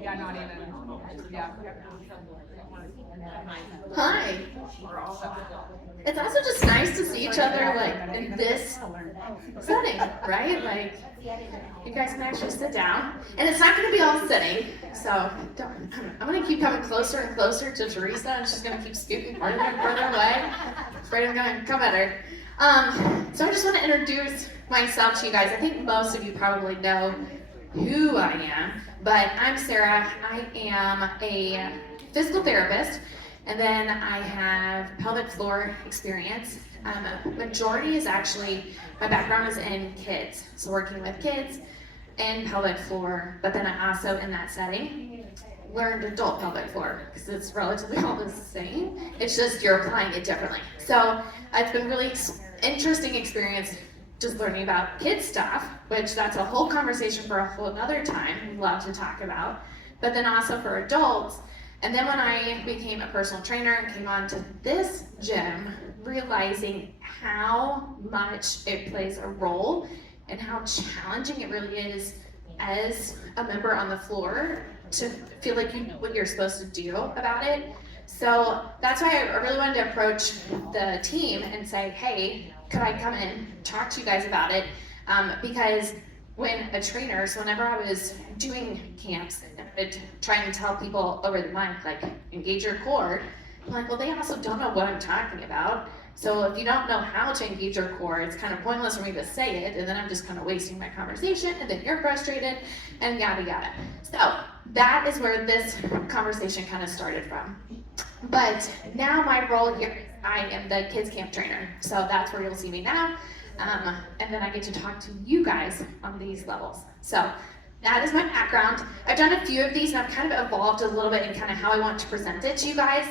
Yeah, not even. Yeah. Hi. It's also just nice to see each other like in this setting, right? Like you guys can actually sit down, and it's not going to be all sitting. So I'm going to keep coming closer and closer to Teresa, and she's going to keep scooting further and further away. Afraid I'm going to come at her. So I just want to introduce myself to you guys. I think most of you probably know who I am, but I'm Sarah. I am a physical therapist, and then I have pelvic floor experience. Majority is actually, my background is in kids, so working with kids and pelvic floor, but then I also, in that setting, learned adult pelvic floor, because it's relatively all the same. It's just you're applying it differently. So it's been really interesting experience just learning about kids stuff, which that's a whole conversation for a whole another time we love to talk about, but then also for adults. And then when I became a personal trainer and came on to this gym, realizing how much it plays a role and how challenging it really is as a member on the floor to feel like you know what you're supposed to do about it. So that's why I really wanted to approach the team and say, hey, could I come in, talk to you guys about it? Because when a trainer, so whenever I was doing camps, and trying to tell people over the mic, like, engage your core, I'm like, well, they also don't know what I'm talking about. So if you don't know how to engage your core, it's kind of pointless for me to say it, and then I'm just kind of wasting my conversation, and then you're frustrated, and yada yada. So that is where this conversation kind of started from. But now my role here, I am the kids camp trainer. So that's where you'll see me now. And then I get to talk to you guys on these levels. So that is my background. I've done a few of these, and I've kind of evolved a little bit in kind of how I want to present it to you guys.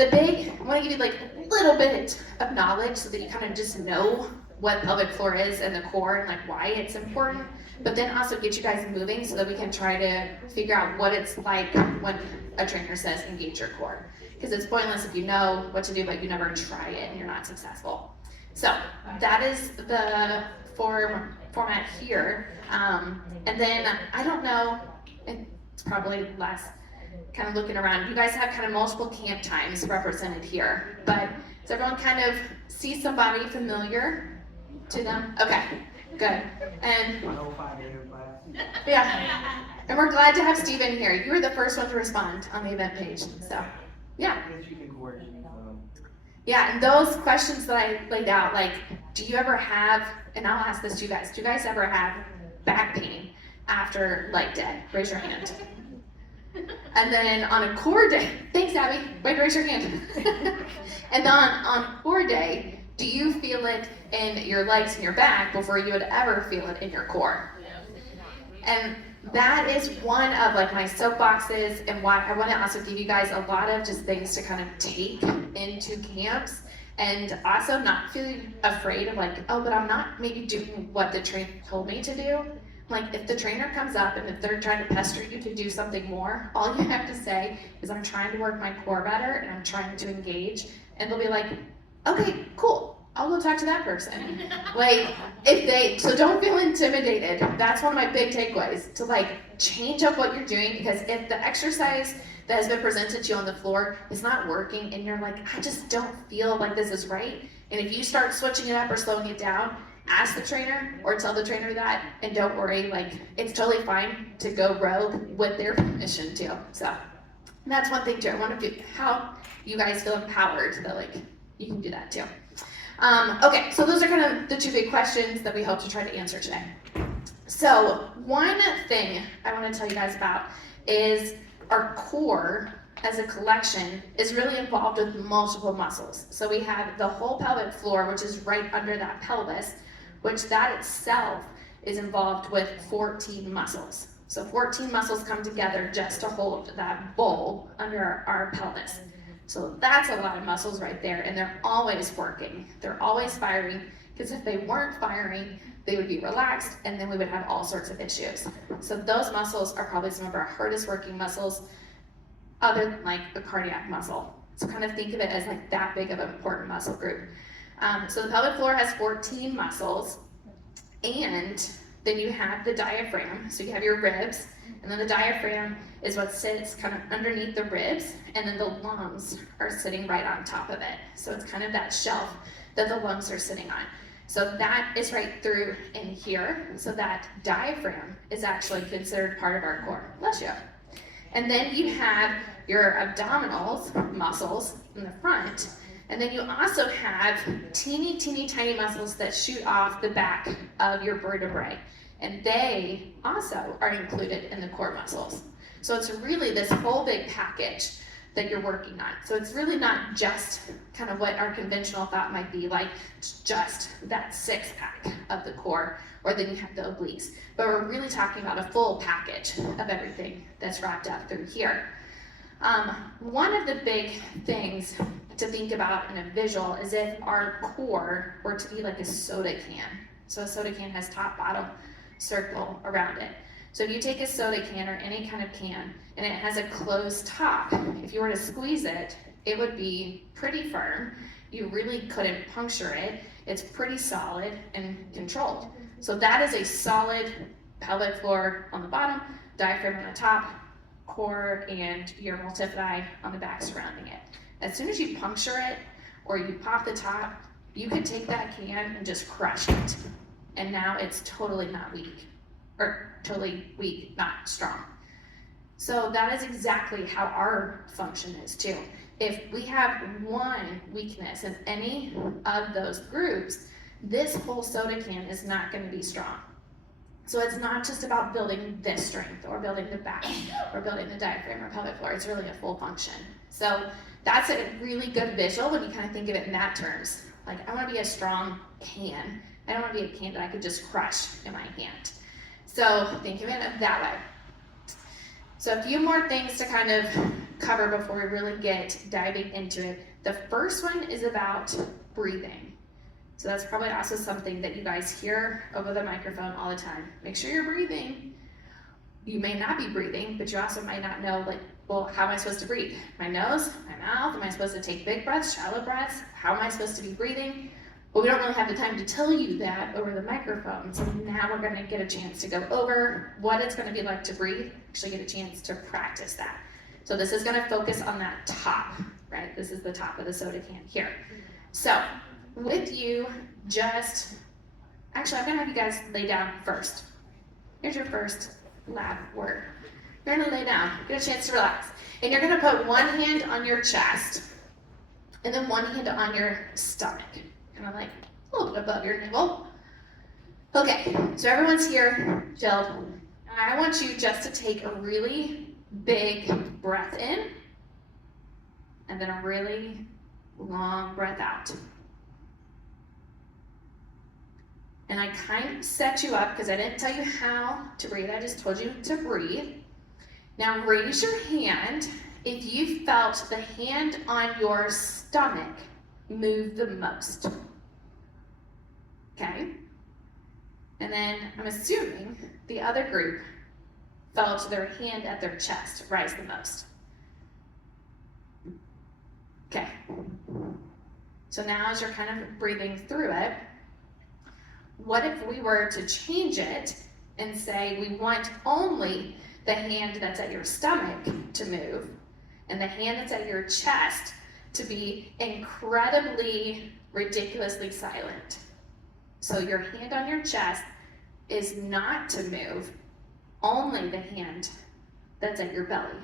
I want to give you like a little bit of knowledge so that you kind of just know what pelvic floor is and the core and like why it's important, but then also get you guys moving so that we can try to figure out what it's like when a trainer says engage your core. Because it's pointless if you know what to do but you never try it and you're not successful. So that is the format here. And then I don't know, it's probably less kind of looking around. You guys have kind of multiple camp times represented here, but does everyone kind of see somebody familiar to them? Okay, good. And yeah, and we're glad to have Steven here. You were the first one to respond on the event page, so yeah. Yeah, and those questions that I laid out, like, do you ever have, and I'll ask this to you guys, do you guys ever have back pain after leg day? Raise your hand. And then on a core day, thanks Abby, wait, raise your hand. And then on core day, do you feel it in your legs and your back before you would ever feel it in your core? And that is one of like my soapboxes, and why I want to also give you guys a lot of just things to kind of take into camps, and also not feeling afraid of like, oh, but I'm not maybe doing what the trainer told me to do. Like if the trainer comes up and if they're trying to pester you to do something more, all you have to say is I'm trying to work my core better and I'm trying to engage, and they'll be like, okay, cool. I'll go talk to that person. Like, so don't feel intimidated. That's one of my big takeaways, to like change up what you're doing, because if the exercise that has been presented to you on the floor is not working and you're like, I just don't feel like this is right, and if you start switching it up or slowing it down, ask the trainer or tell the trainer that, and don't worry, like it's totally fine to go rogue with their permission too. So that's one thing too. I want to help you guys feel empowered that like you can do that too. Okay, so those are kind of the two big questions that we hope to try to answer today. So one thing I want to tell you guys about is our core as a collection is really involved with multiple muscles. So we have the whole pelvic floor, which is right under that pelvis, which that itself is involved with 14 muscles. So 14 muscles come together just to hold that bowl under our pelvis. So that's a lot of muscles right there, and they're always working. They're always firing, because if they weren't firing, they would be relaxed, and then we would have all sorts of issues. So those muscles are probably some of our hardest working muscles, other than like the cardiac muscle. So kind of think of it as like that big of an important muscle group. So the pelvic floor has 14 muscles, and then you have the diaphragm. So you have your ribs, and then the diaphragm is what sits kind of underneath the ribs, and then the lungs are sitting right on top of it. So it's kind of that shelf that the lungs are sitting on. So that is right through in here. So that diaphragm is actually considered part of our core. Bless you. And then you have your abdominals muscles in the front. And then you also have teeny tiny muscles that shoot off the back of your vertebrae. And they also are included in the core muscles. So it's really this whole big package that you're working on. So it's really not just kind of what our conventional thought might be, like just that six pack of the core, or then you have the obliques. But we're really talking about a full package of everything that's wrapped up through here. One of the big things to think about in a visual is if our core were to be like a soda can. So a soda can has top, bottom, circle around it. So if you take a soda can or any kind of can and it has a closed top, if you were to squeeze it, it would be pretty firm. You really couldn't puncture it. It's pretty solid and controlled. So that is a solid pelvic floor on the bottom, diaphragm on the top, core and your multifidi on the back surrounding it. As soon as you puncture it or you pop the top, you could take that can and just crush it. And now it's totally not weak, or totally weak, not strong. So that is exactly how our function is too. If we have one weakness in any of those groups, this whole soda can is not going to be strong. So it's not just about building this strength or building the back or building the diaphragm or pelvic floor. It's really a full function. So that's a really good visual when you kind of think of it in that terms. Like, I want to be a strong can. I don't want to be a can that I could just crush in my hand. So think of it that way. So a few more things to kind of cover before we really get diving into it. The first one is about breathing. So that's probably also something that you guys hear over the microphone all the time. Make sure you're breathing. You may not be breathing, but you also might not know, like, well, how am I supposed to breathe? My nose, my mouth? Am I supposed to take big breaths, shallow breaths? How am I supposed to be breathing? But we don't really have the time to tell you that over the microphone. So now we're gonna get a chance to go over what it's gonna be like to breathe, actually get a chance to practice that. So this is gonna focus on that top, right? This is the top of the soda can here. So with you, actually I'm gonna have you guys lay down first. Here's your first lab work. You're gonna lay down, get a chance to relax. And you're gonna put one hand on your chest and then one hand on your stomach. Kind of like a little bit above your navel. Okay, so everyone's here, chilled. And I want you just to take a really big breath in and then a really long breath out. And I kind of set you up because I didn't tell you how to breathe, I just told you to breathe. Now raise your hand if you felt the hand on your stomach move the most. Okay? And then I'm assuming the other group felt their hand at their chest rise the most. Okay. So now as you're kind of breathing through it, what if we were to change it and say we want only the hand that's at your stomach to move and the hand that's at your chest to be incredibly, ridiculously silent. So your hand on your chest is not to move, only the hand that's at your belly.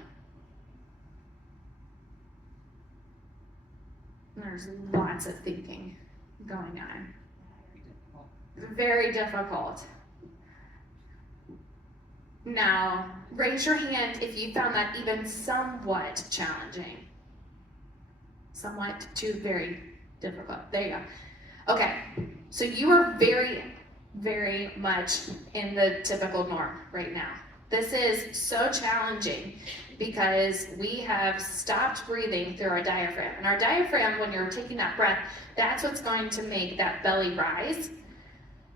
There's lots of thinking going on. Very difficult. Now, raise your hand if you found that even somewhat challenging. Somewhat to very difficult. There you go. Okay, so you are very, very much in the typical norm right now. This is so challenging because we have stopped breathing through our diaphragm. And our diaphragm, when you're taking that breath, that's what's going to make that belly rise.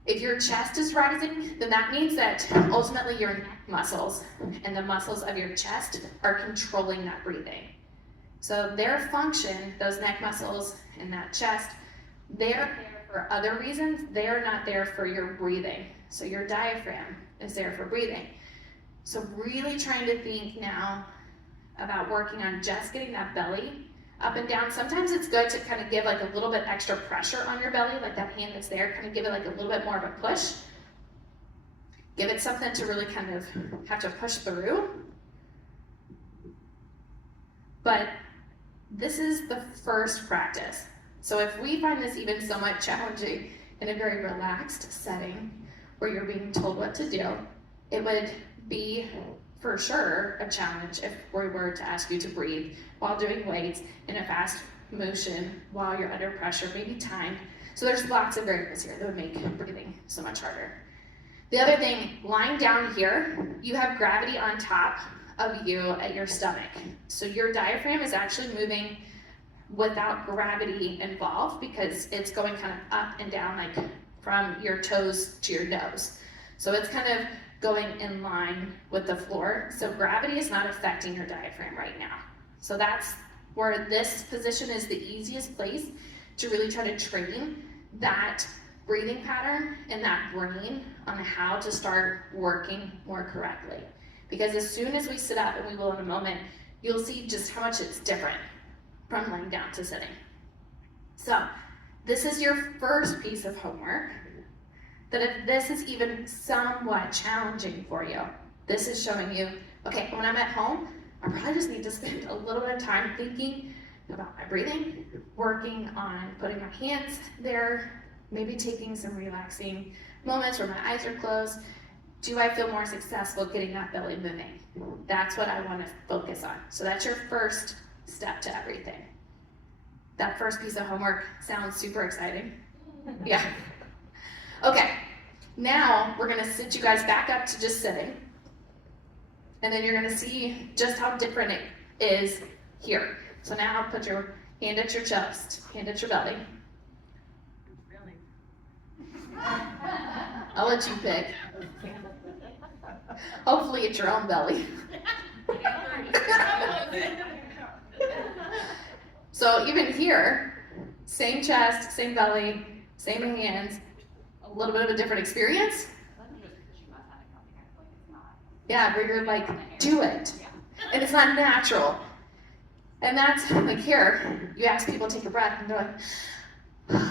If your chest is rising, then that means that ultimately your neck muscles and the muscles of your chest are controlling that breathing. So their function, those neck muscles and that chest, they're there for other reasons. They are not there for your breathing. So your diaphragm is there for breathing. So really trying to think now about working on just getting that belly up and down. Sometimes it's good to kind of give like a little bit extra pressure on your belly, like that hand that's there, kind of give it like a little bit more of a push. Give it something to really kind of have to push through. But this is the first practice. So if we find this even somewhat challenging in a very relaxed setting where you're being told what to do, it would be for sure a challenge if we were to ask you to breathe while doing weights in a fast motion while you're under pressure, maybe timed. So there's lots of variables here that would make breathing so much harder. The other thing, lying down here, you have gravity on top of you at your stomach. So your diaphragm is actually moving without gravity involved because it's going kind of up and down, like from your toes to your nose. So it's kind of going in line with the floor. So gravity is not affecting your diaphragm right now. So that's where this position is the easiest place to really try to train that breathing pattern and that brain on how to start working more correctly. Because as soon as we sit up, and we will in a moment, you'll see just how much it's different from laying down to sitting. So this is your first piece of homework, that if this is even somewhat challenging for you, this is showing you, okay, when I'm at home, I probably just need to spend a little bit of time thinking about my breathing, working on putting my hands there, maybe taking some relaxing moments where my eyes are closed. Do I feel more successful getting that belly moving? That's what I want to focus on. So that's your first step to everything. That first piece of homework sounds super exciting. Yeah. Okay, now we're gonna sit you guys back up to just sitting. And then you're gonna see just how different it is here. So now put your hand at your chest, hand at your belly. I'll let you pick. Hopefully it's your own belly. So even here, same chest, same belly, same hands, a little bit of a different experience. Yeah, where you're like, do it. And it's not natural. And that's like here, you ask people to take a breath and they're like,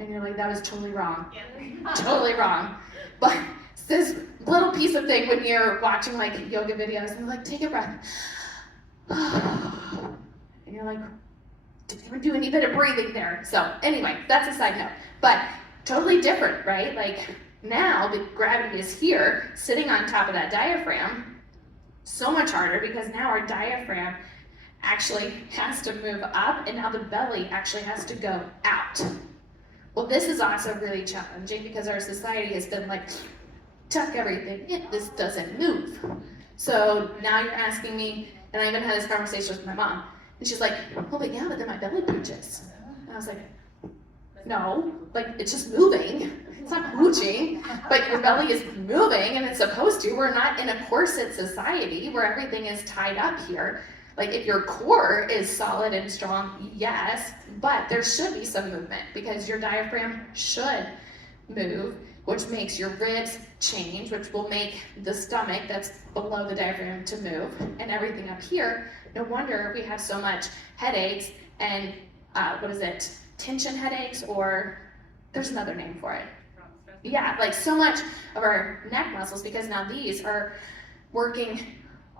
and you're like, that was totally wrong. Totally wrong. But it's this little piece of thing when you're watching like yoga videos and they're like, take a breath. And you're like, didn't even do any bit of breathing there. So anyway, that's a side note. But totally different, right? Like now the gravity is here, sitting on top of that diaphragm, so much harder because now our diaphragm actually has to move up and now the belly actually has to go out. Well, this is also really challenging because our society has been like, tuck everything in, this doesn't move. So now you're asking me, and I even had this conversation with my mom, and she's like, oh, but yeah, but then my belly pooches. And I was like, no, like it's just moving. It's not pooching, but your belly is moving and it's supposed to. We're not in a corset society where everything is tied up here. Like if your core is solid and strong, yes, but there should be some movement because your diaphragm should move, which makes your ribs change, which will make the stomach that's below the diaphragm to move, and everything up here. No wonder we have so much headaches and tension headaches, or there's another name for it. Yeah, like so much of our neck muscles, because now these are working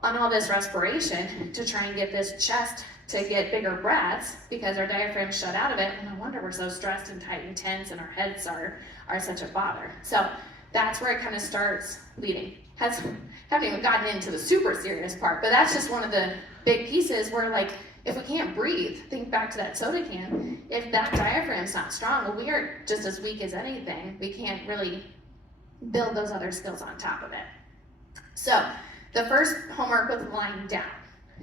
on all this respiration to try and get this chest to get bigger breaths because our diaphragm shut out of it, and no wonder we're so stressed and tight and tense and our heads are such a bother. So that's where it kind of starts leading. Haven't even gotten into the super serious part, but that's just one of the big pieces where like, if we can't breathe, think back to that soda can, if that diaphragm's not strong, well, we are just as weak as anything. We can't really build those other skills on top of it. So the first homework was lying down.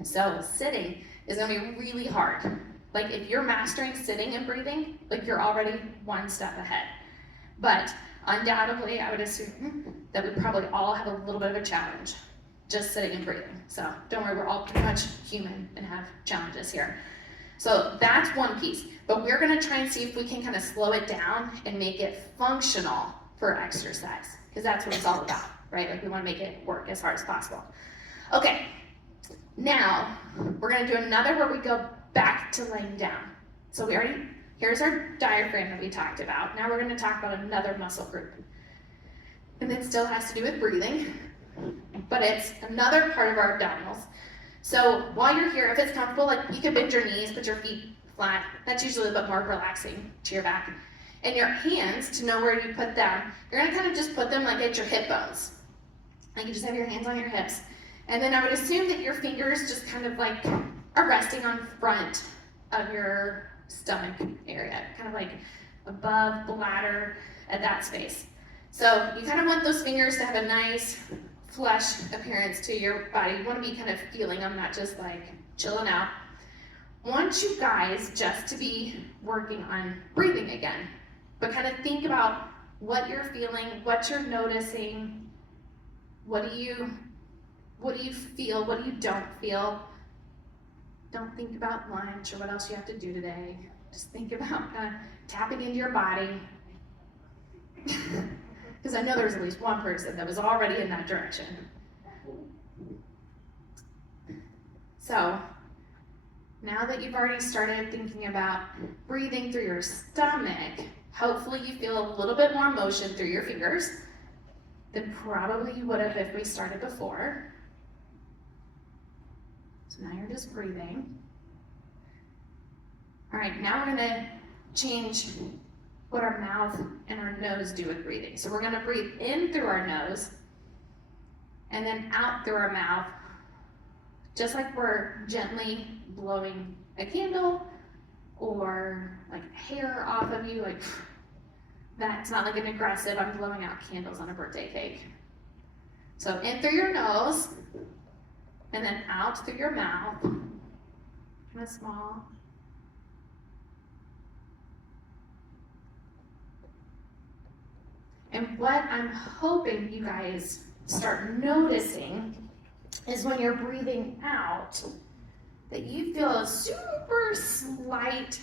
So sitting is gonna be really hard. Like if you're mastering sitting and breathing, like you're already one step ahead. But undoubtedly, I would assume that we probably all have a little bit of a challenge just sitting and breathing. So don't worry, we're all pretty much human and have challenges here. So that's one piece, but we're gonna try and see if we can kind of slow it down and make it functional for exercise, because that's what it's all about, right? Like we want to make it work as hard as possible. Okay, now we're going to do another where we go back to laying down. So here's our diaphragm that we talked about. Now we're going to talk about another muscle group. And it still has to do with breathing, but it's another part of our abdominals. So while you're here, if it's comfortable, like you can bend your knees, put your feet flat. That's usually a bit more relaxing to your back. And your hands, to know where you put them, you're gonna kind of just put them like at your hip bones. Like you just have your hands on your hips. And then I would assume that your fingers just kind of like are resting on front of your stomach area, kind of like above bladder at that space. So you kind of want those fingers to have a nice flush appearance to your body. You want to be kind of feeling them, not just like chilling out. Want you guys just to be working on breathing again, but kind of think about what you're feeling, what you're noticing, what do you feel, what do you don't feel. Don't think about lunch or what else you have to do today. Just think about kind of tapping into your body. Because I know there's at least one person that was already in that direction. So, now that you've already started thinking about breathing through your stomach, hopefully you feel a little bit more motion through your fingers than probably you would have if we started before. So now you're just breathing. All right, now we're gonna change what our mouth and our nose do with breathing. So we're gonna breathe in through our nose and then out through our mouth, just like we're gently blowing a candle or like hair off of you, like that's not like an aggressive, I'm blowing out candles on a birthday cake. So in through your nose and then out through your mouth, kind of small. And what I'm hoping you guys start noticing is when you're breathing out, that you feel a super slight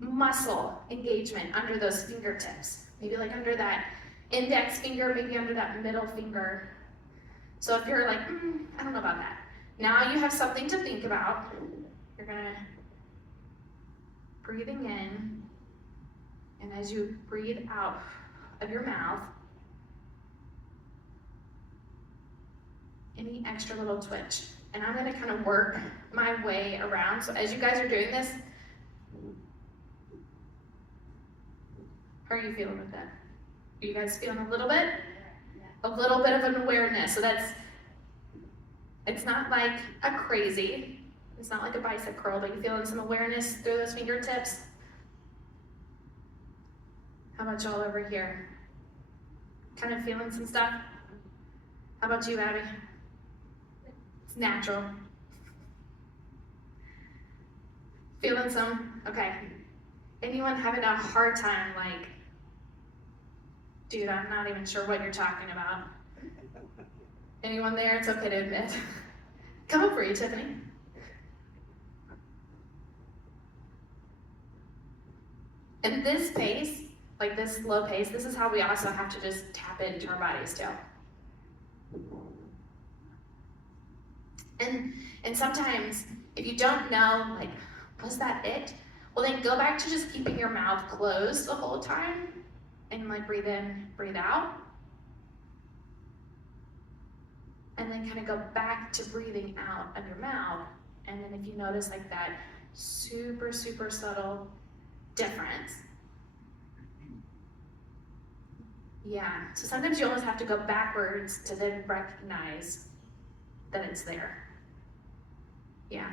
muscle engagement under those fingertips. Maybe like under that index finger, maybe under that middle finger. So if you're like, I don't know about that. Now you have something to think about. You're gonna breathing in, and as you breathe out of your mouth, any extra little twitch. And I'm gonna kind of work my way around. So as you guys are doing this, how are you feeling with that? Are you guys feeling a little bit? A little bit of an awareness. So it's not like a crazy, it's not like a bicep curl, but you're feeling some awareness through those fingertips. How about y'all over here? Kind of feeling some stuff? How about you, Abby? It's natural. Feeling some? Okay. Anyone having a hard time, like, dude, I'm not even sure what you're talking about? Anyone there? It's okay to admit. Come up for you, Tiffany. And this pace, like this slow pace, this is how we also have to just tap into our bodies too. And sometimes, if you don't know, like, was that it? Well, then go back to just keeping your mouth closed the whole time and like breathe in, breathe out. And then kind of go back to breathing out of your mouth. And then if you notice like that super, super subtle difference. Yeah, so sometimes you almost have to go backwards to then recognize that it's there. Yeah.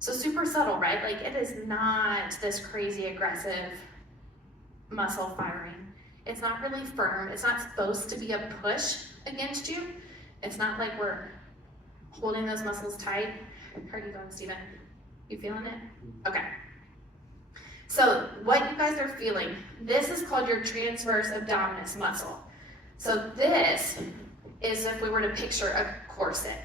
So super subtle, right? Like it is not this crazy aggressive muscle firing. It's not really firm. It's not supposed to be a push against you. It's not like we're holding those muscles tight. How are you going, Steven? You feeling it? Okay. So what you guys are feeling, this is called your transverse abdominis muscle. So this is if we were to picture a corset.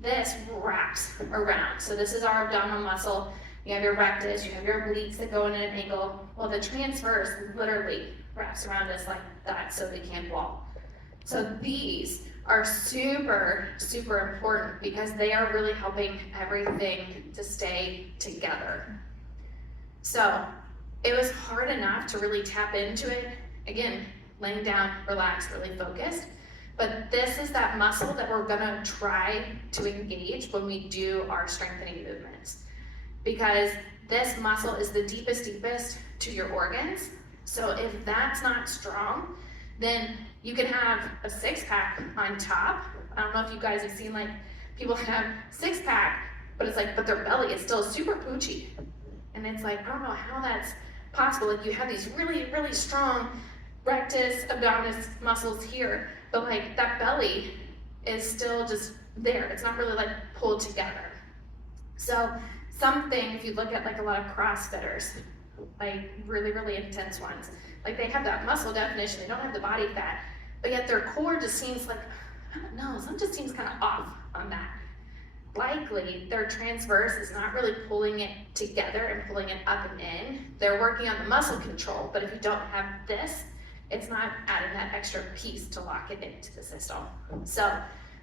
This wraps around. So this is our abdominal muscle. You have your rectus, you have your obliques that go in at an angle. Well, the transverse literally wraps around us like that soda can ball. So these are super, super important because they are really helping everything to stay together. So it was hard enough to really tap into it. Again, laying down, relaxed, really focused. But this is that muscle that we're gonna try to engage when we do our strengthening movements. Because this muscle is the deepest to your organs. So if that's not strong, then you can have a six-pack on top. I don't know if you guys have seen like people have six-pack, but it's like, but their belly is still super poochy. And it's like, I don't know how that's possible. Like you have these really, really strong rectus abdominis muscles here, but like that belly is still just there. It's not really like pulled together. So something, if you look at like a lot of CrossFitters, like really, really intense ones, like they have that muscle definition, they don't have the body fat, but yet their core just seems like, I don't know, something just seems kind of off on that. Likely their transverse is not really pulling it together and pulling it up and in. They're working on the muscle control, but if you don't have this, it's not adding that extra piece to lock it into the system. So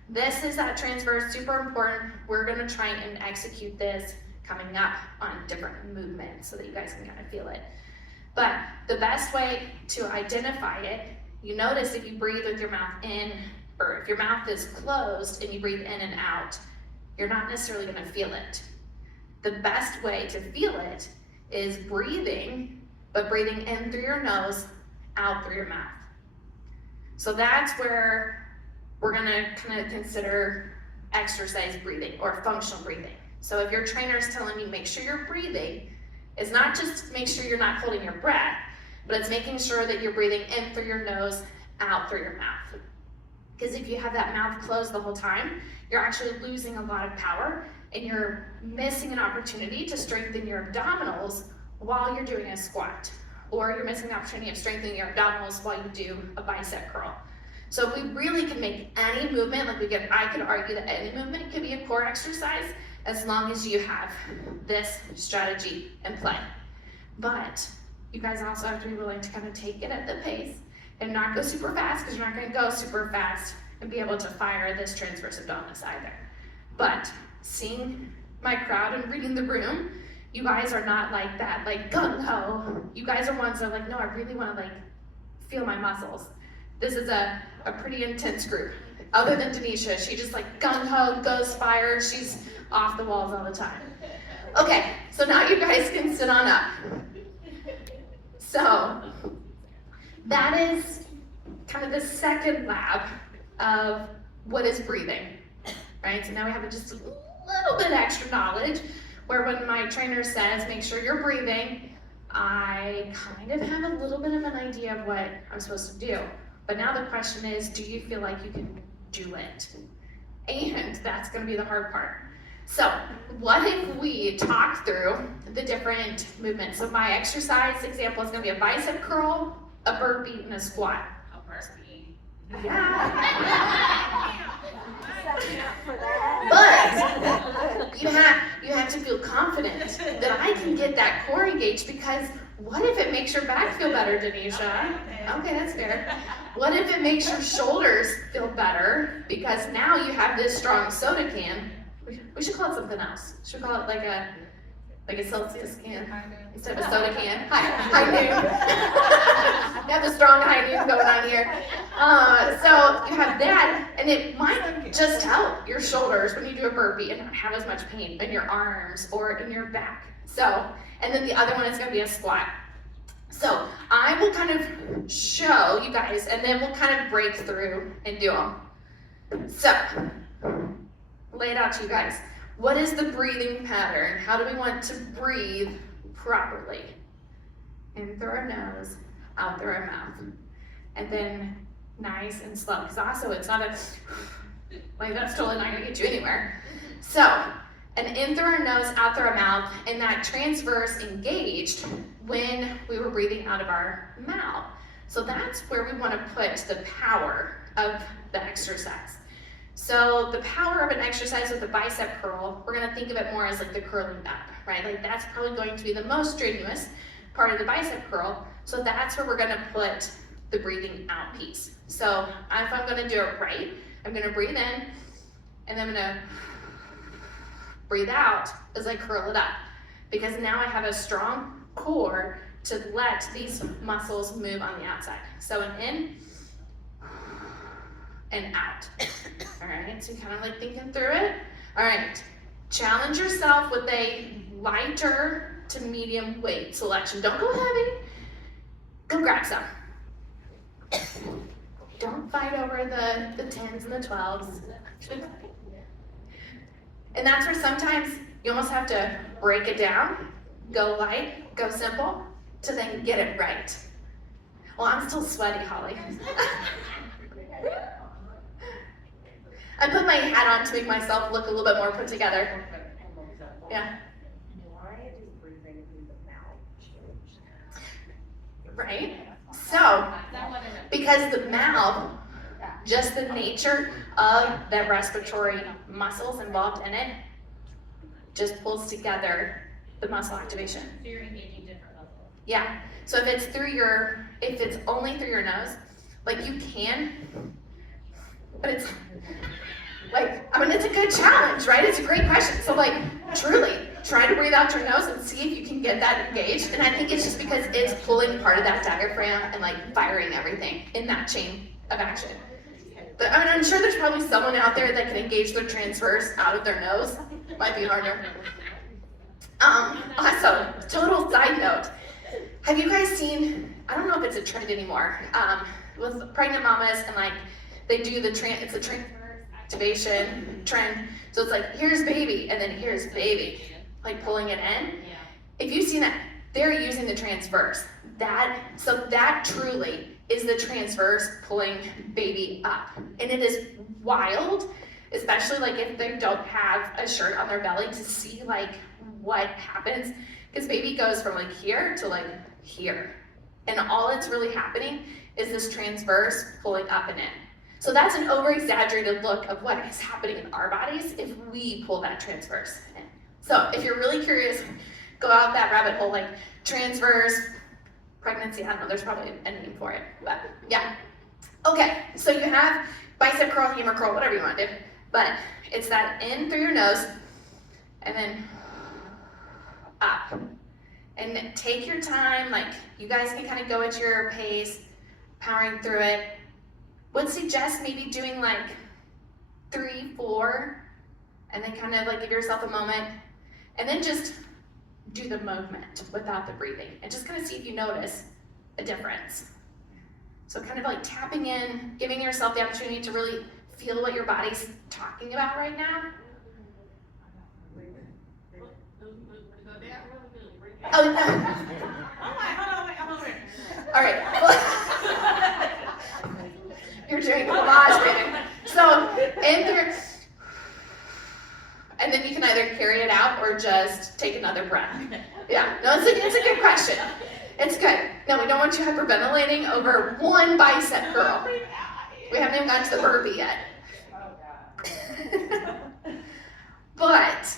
this is that transverse, super important. We're gonna try and execute this coming up on different movements so that you guys can kind of feel it. But the best way to identify it, you notice if you breathe with your mouth in, or if your mouth is closed and you breathe in and out, you're not necessarily gonna feel it. The best way to feel it is breathing, but breathing in through your nose, out through your mouth. So that's where we're gonna kind of consider exercise breathing or functional breathing. So if your trainer is telling you make sure you're breathing, it's not just make sure you're not holding your breath, but it's making sure that you're breathing in through your nose, out through your mouth. Because if you have that mouth closed the whole time, you're actually losing a lot of power and you're missing an opportunity to strengthen your abdominals while you're doing a squat. Or you're missing the opportunity of strengthening your abdominals while you do a bicep curl. So if we really can make any movement, like I could argue that any movement could be a core exercise as long as you have this strategy in play. But you guys also have to be willing to kind of take it at the pace and not go super fast, because you're not gonna go super fast and be able to fire this transverse abdominis either. But seeing my crowd and reading the room, you guys are not like that, like gung-ho. You guys are ones that are like, no, I really wanna like feel my muscles. This is a pretty intense group. Other than Denisha, she just like gung-ho, goes fire, she's off the walls all the time. Okay, so now you guys can sit on up. So that is kind of the second lab of what is breathing, right? So now we have just a little bit extra knowledge where when my trainer says, make sure you're breathing, I kind of have a little bit of an idea of what I'm supposed to do. But now the question is, do you feel like you can do it? And that's gonna be the hard part. So what if we talk through the different movements? So my exercise example is gonna be a bicep curl, a burpee, and a squat. A burpee. Yeah. But you have to feel confident that I can get that core engaged, because what if it makes your back feel better, Denisha? Okay, that's fair. What if it makes your shoulders feel better, because now you have this strong soda can? We should call it something else. Should we call it like a Celsius can instead of a soda can? High noon. You have the strong high noon going on here. So you have that, and it might just help your shoulders when you do a burpee and not have as much pain in your arms or in your back. So, and then the other one is going to be a squat. So I will kind of show you guys, and then we'll kind of break through and do them. So, lay it out to you guys. What is the breathing pattern? How do we want to breathe properly? In through our nose, out through our mouth. And then nice and slow. Because also it's not a, like that's totally not gonna get you anywhere. So, and in through our nose, out through our mouth, and that transverse engaged when we were breathing out of our mouth. So that's where we wanna put the power of the exercise. So the power of an exercise with a bicep curl, we're gonna think of it more as like the curling up, right? Like that's probably going to be the most strenuous part of the bicep curl. So that's where we're gonna put the breathing out piece. So if I'm gonna do it right, I'm gonna breathe in, and then I'm gonna breathe out as I curl it up. Because now I have a strong core to let these muscles move on the outside. So an in and out. All right, so you're kind of like thinking through it. All right, challenge yourself with a lighter to medium weight selection. Don't go heavy, go grab some. Don't fight over the 10s and the 12s. And that's where sometimes you almost have to break it down, go light, go simple, to then get it right. Well, I'm still sweaty, Holly. I put my hat on to make myself look a little bit more put together. Yeah. Right? So, because the mouth, just the nature of the respiratory muscles involved in it, just pulls together the muscle activation. So you're engaging different muscles. Yeah. So if it's only through your nose, like you can, but it's like, I mean, it's a good challenge, right? It's a great question. So like, truly, try to breathe out your nose and see if you can get that engaged. And I think it's just because it's pulling part of that diaphragm and like firing everything in that chain of action. But I mean, I'm sure there's probably someone out there that can engage their transverse out of their nose. Might be harder. Also, total side note, have you guys seen, I don't know if it's a trend anymore, with pregnant mamas and like, they do it's a transverse activation trend. So it's like, here's baby, and then here's baby, like pulling it in. If you've seen that, they're using the transverse. So that truly is the transverse pulling baby up. And it is wild, especially like if they don't have a shirt on their belly, to see like what happens. Because baby goes from like here to like here. And all that's really happening is this transverse pulling up and in. So that's an over-exaggerated look of what is happening in our bodies if we pull that transverse in. So if you're really curious, go out that rabbit hole, like transverse, pregnancy, I don't know, there's probably a name for it, but yeah. Okay, so you have bicep curl, hammer curl, whatever you want to do, but it's that in through your nose, and then up. And take your time, like you guys can kind of go at your pace, powering through it. Would suggest maybe doing like 3, 4, and then kind of like give yourself a moment, and then just do the movement without the breathing, and just kind of see if you notice a difference. So kind of like tapping in, giving yourself the opportunity to really feel what your body's talking about right now. Oh, no. All right. You're doing Lamaze breathing. So, in through, and then you can either carry it out or just take another breath. Yeah, no, it's a good question. It's good. No, we don't want you hyperventilating over one bicep curl. We haven't even gotten to the burpee yet. But,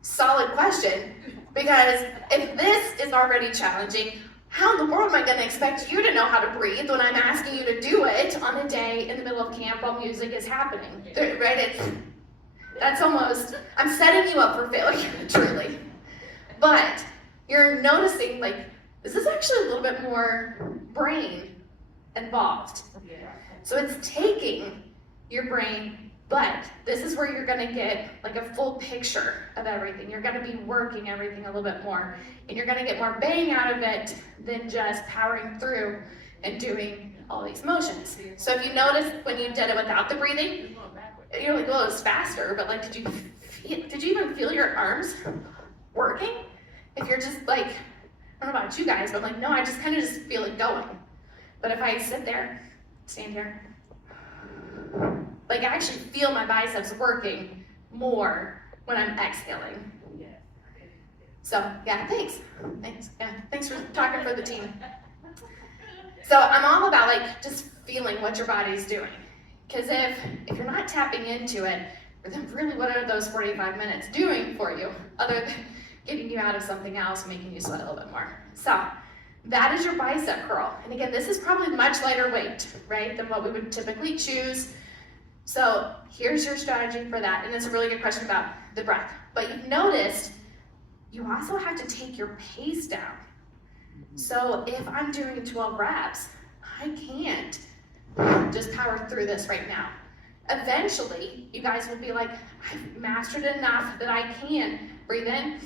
solid question, because if this is already challenging, how in the world am I going to expect you to know how to breathe when I'm asking you to do it on a day in the middle of camp while music is happening? Right? That's almost, I'm setting you up for failure, truly. But you're noticing, like, this is actually a little bit more brain involved. So it's taking your brain, but this is where you're gonna get like a full picture of everything. You're gonna be working everything a little bit more, and you're gonna get more bang out of it than just powering through and doing all these motions. So if you notice when you did it without the breathing, you're like, well, it was faster, but like, did you even feel your arms working? If you're just like, I don't know about you guys, but like, no, I just kind of just feel it going. But if I sit there, stand here, like I actually feel my biceps working more when I'm exhaling. So yeah, thanks. Yeah, thanks for talking for the team. So I'm all about like just feeling what your body's doing. Because if you're not tapping into it, then really what are those 45 minutes doing for you other than getting you out of something else, making you sweat a little bit more? So that is your bicep curl. And again, this is probably much lighter weight, right, than what we would typically choose. So here's your strategy for that. And it's a really good question about the breath. But you've noticed you also have to take your pace down. So if I'm doing 12 reps, I can't just power through this right now. Eventually, you guys will be like, I've mastered enough that I can breathe in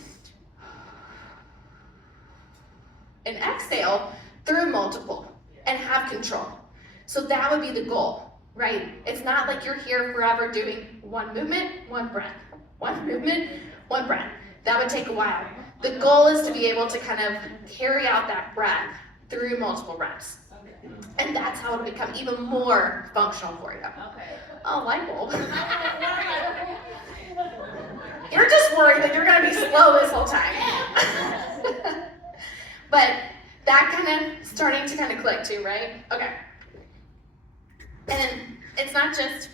and exhale through multiple and have control. So that would be the goal, right? It's not like you're here forever doing one movement, one breath, one movement, one breath. That would take a while. The goal is to be able to kind of carry out that breath through multiple reps. And that's how it'll become even more functional for you. Oh, light bulb. You're just worried that you're going to be slow this whole time. But that kind of starting to kind of click too, right? Okay. And it's not just,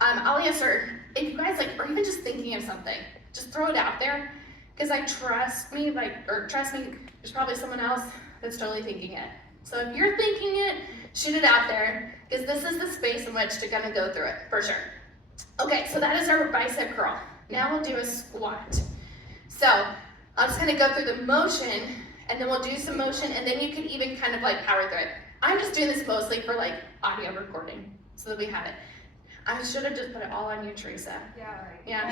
I'll answer, if you guys like, or even just thinking of something, just throw it out there. Because trust me, there's probably someone else that's totally thinking it. So if you're thinking it, shoot it out there, because this is the space in which to kind of go through it, for sure. Okay, so that is our bicep curl. Now we'll do a squat. So I'm just gonna go through the motion, and then we'll do some motion, and then you can even kind of like power through it. I'm just doing this mostly for like audio recording, so that we have it. I should have just put it all on you, Teresa. Yeah, right. Yeah,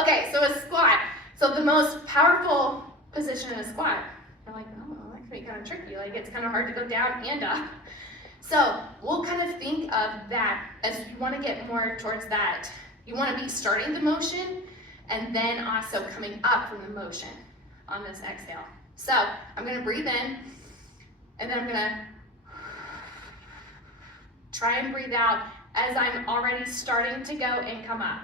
okay, so a squat. So the most powerful position in a squat. You're like, oh, that can be kind of tricky. Like it's kind of hard to go down and up. So we'll kind of think of that as you want to get more towards that. You want to be starting the motion and then also coming up from the motion on this exhale. So I'm going to breathe in and then I'm going to try and breathe out as I'm already starting to go and come up.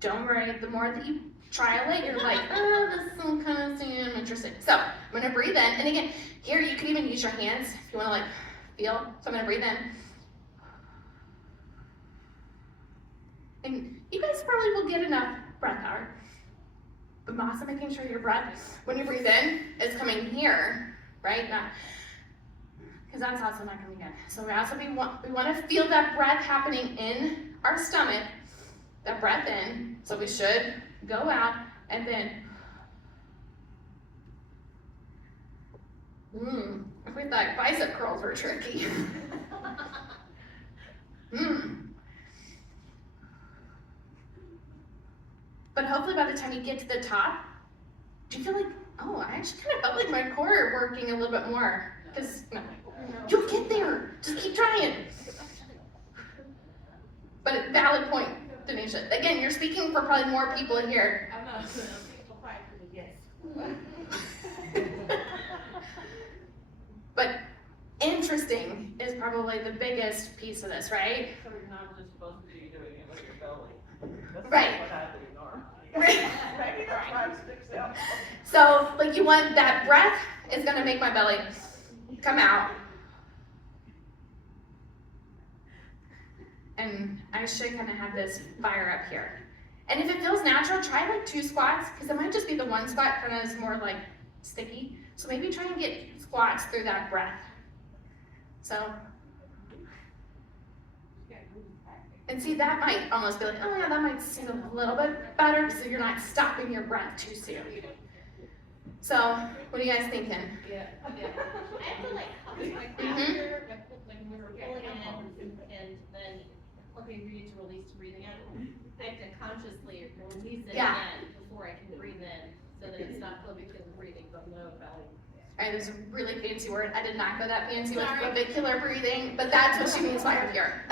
Don't worry, the more that you trial it, you're like, oh, this is some kind of thing interesting. So I'm gonna breathe in, and again, here you can even use your hands if you wanna like feel. So I'm gonna breathe in. And you guys probably will get enough breath power. But also making sure your breath, when you breathe in, is coming here, right? Not, because that's also not coming in. So we want to feel that breath happening in our stomach, that breath in. So we should go out and then, we thought bicep curls were tricky. But hopefully by the time you get to the top, do you feel like, oh, I actually kind of felt like my core working a little bit more. Because you'll get there. Just keep trying. But valid point, Denisha. Again, you're speaking for probably more people here. I'm not sure. Yes. But interesting is probably the biggest piece of this, right? So you're not just supposed to be doing it with your belly. That's Right. not what I do normally. Right. Maybe that's why it sticks out. So, like you want that breath is gonna make my belly come out. And I should kind of have this fire up here. And if it feels natural, try like 2 squats, because it might just be the one squat kind of is more like sticky. So maybe try and get squats through that breath. So, and see, that might almost be like, oh yeah, that might seem a little bit better because you're not stopping your breath too soon. So, what are you guys thinking? Yeah. I have to like after when we were pulling in and then looking for you to release breathing out. I have to consciously release it Yeah. again before I can breathe in, so that it's not clavicular breathing, but no belly. All right, there's a really fancy word. I did not go that fancy with Sorry. clavicular breathing, but that's what she means by up here.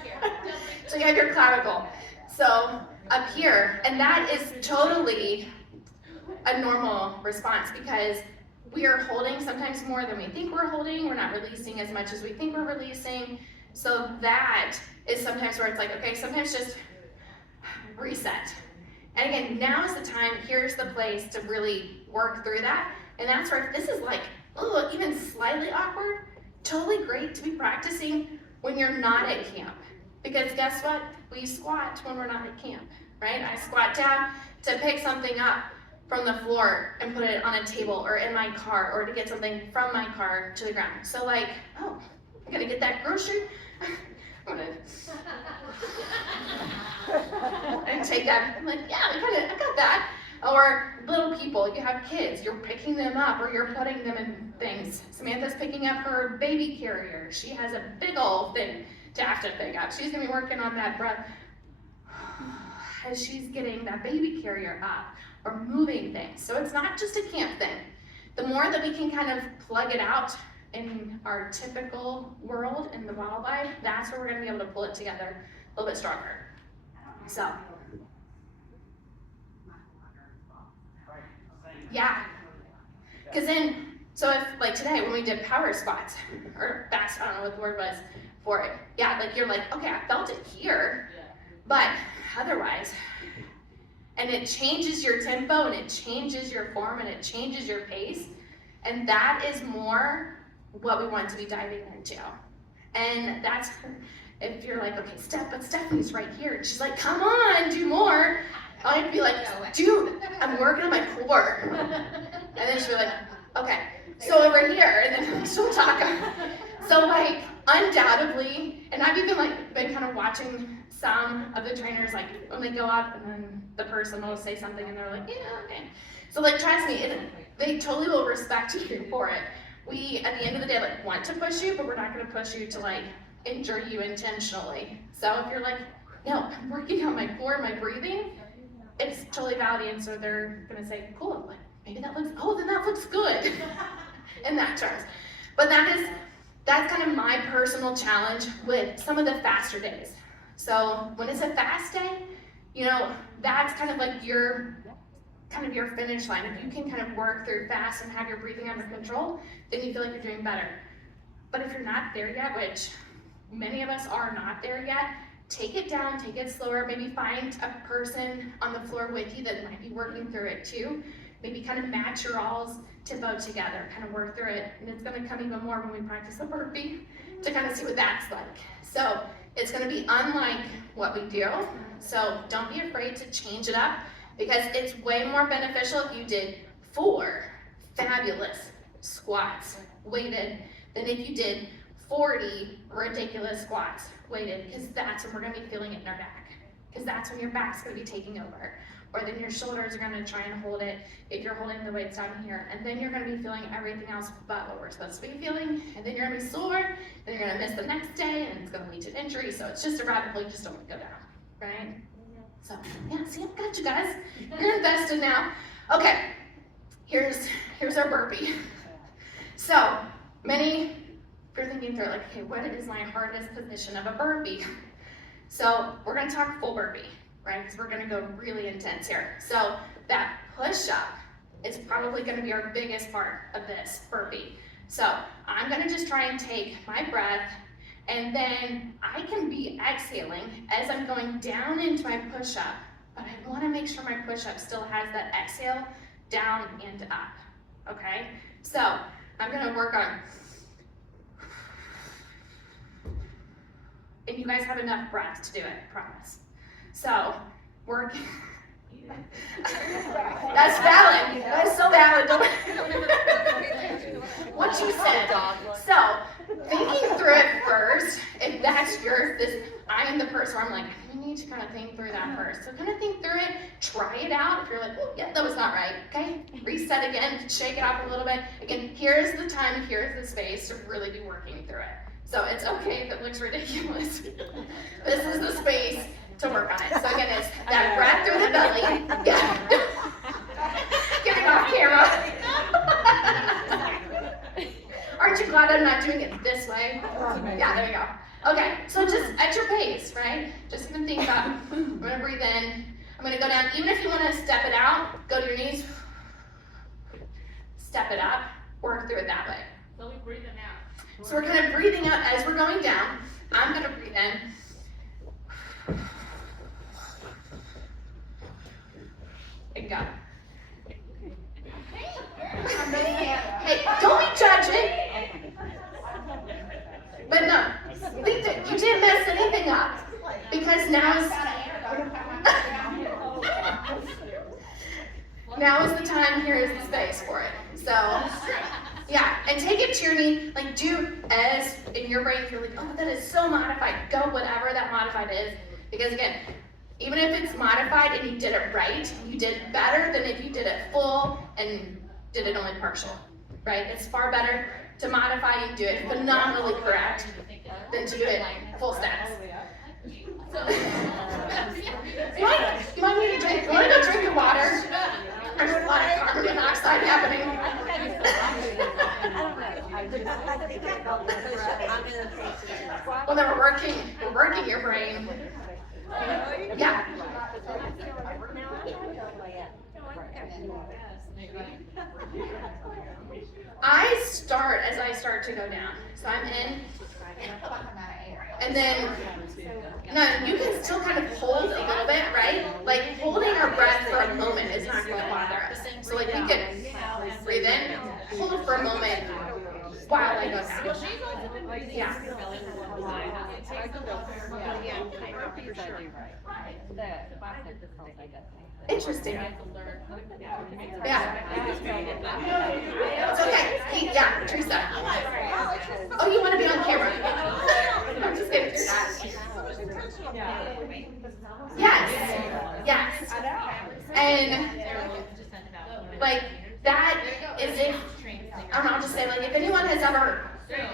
Okay. So you have your clavicle. So up here, and that is totally a normal response because we are holding sometimes more than we think we're holding. We're not releasing as much as we think we're releasing. So that is sometimes where it's like, okay, sometimes just reset. And again, now is the time, here's the place to really work through that. And that's where if this is like, oh, even slightly awkward, totally great to be practicing when you're not at camp. Because guess what? We squat when we're not at camp, right? I squat down to pick something up. from the floor and put it on a table or in my car, or to get something from my car to the ground. So like, oh, I gotta get that grocery. I'm gonna and take that. I'm like, yeah, I got that. Or little people, you have kids, you're picking them up or you're putting them in things. Samantha's picking up her baby carrier. She has a big old thing to have to pick up. She's gonna be working on that breath as she's getting that baby carrier up or moving things. So it's not just a camp thing. The more that we can kind of plug it out in our typical world in the wildlife, that's where we're gonna be able to pull it together a little bit stronger. So, yeah. Because then, so if like today when we did power squats, or backs, I don't know what the word was for it. Yeah, like you're like, okay, I felt it here, but otherwise, and it changes your tempo and it changes your form and it changes your pace. And that is more what we want to be diving into. And that's, if you're like, okay, but Stephanie's right here. And she's like, come on, do more. I'd be like, dude, I'm working on my core. And then she'd be like, okay, so over here, and then she'll talk. So like, undoubtedly, and I've even like been kind of watching some of the trainers, like when they go up and then the person will say something and they're like, yeah, okay. So like, trust me, they totally will respect you for it. We, at the end of the day, like want to push you, but we're not gonna push you to like injure you intentionally. So if you're like, no, I'm working on my core, my breathing, it's totally valid answer. They're gonna say, cool, like, maybe that looks, oh, then that looks good in that terms. But that's kind of my personal challenge with some of the faster days. So when it's a fast day, you know, that's kind of like your finish line. If you can kind of work through fast and have your breathing under control, then you feel like you're doing better. But if you're not there yet, which many of us are not there yet, take it down, take it slower, maybe find a person on the floor with you that might be working through it too. Maybe kind of match your all's tempo together, kind of work through it. And it's gonna come even more when we practice a burpee to kind of see what that's like. So it's gonna be unlike what we do. So don't be afraid to change it up, because it's way more beneficial if you did 4 fabulous squats weighted than if you did 40 ridiculous squats weighted, because that's when we're gonna be feeling it in our back, because that's when your back's gonna be taking over. Or then your shoulders are gonna try and hold it if you're holding the weights down here, and then you're gonna be feeling everything else but what we're supposed to be feeling, and then you're gonna be sore, and you're gonna miss the next day, and it's gonna lead to an injury. So it's just a rabbit hole you just don't want to go down, right? So yeah, see, I've got you guys. You're invested now. Okay, here's our burpee. So many, if you're thinking through like, okay, what is my hardest position of a burpee? So we're gonna talk full burpee, right? Because we're gonna go really intense here. So that push-up is probably gonna be our biggest part of this burpee. So I'm gonna just try and take my breath, and then I can be exhaling as I'm going down into my push-up, but I wanna make sure my push-up still has that exhale down and up, okay? So I'm gonna work on, and you guys have enough breath to do it, I promise. So work. That's valid. That is so valid. What you said. So thinking through it first, if that's I am the person where I'm like, we need to kind of think through that first. So kind of think through it, try it out. If you're like, oh, yeah, that was not right, okay? Reset again, shake it off a little bit. Again, here's the time, here's the space to really be working through it. So it's okay if it looks ridiculous. This is the space to work on it. So again, it's that breath through the belly. Yeah. Getting off camera. Aren't you glad I'm not doing it this way? Yeah, there you go. Okay, so just at your pace, right? Just gonna think about, I'm gonna breathe in, I'm gonna go down. Even if you wanna step it out, go to your knees, step it up, work through it that way. So we breathe it out. So we're kind of breathing out as we're going down. I'm gonna breathe in. And go. Hey, don't be judging. But no, think that you didn't mess anything up. Because now is now is the time, here is the space for it. So, yeah, and take it to your knee, like do as in your brain, if you're like, oh, that is so modified, go whatever that modified is, because again, even if it's modified and you did it right, you did better than if you did it full and did it only partial, right? It's far better to modify and do it phenomenally correct than to do it full steps. You might need to drink, you want to go drink the water? There's a lot of carbon monoxide happening. Well, then we're working your brain. Yeah. I start as I start to go down. So I'm in, and then, no, you can still kind of hold a little bit, right? Like holding our breath for a moment is not going to bother us. So like we could breathe in, hold for a moment while I go down. Yeah. Interesting. Yeah. It's okay. Hey, yeah, Teresa. Oh, you want to be on camera? I'm just getting through that. Yes. Yes. And like that is if, I don't know, I'll just say like if anyone has ever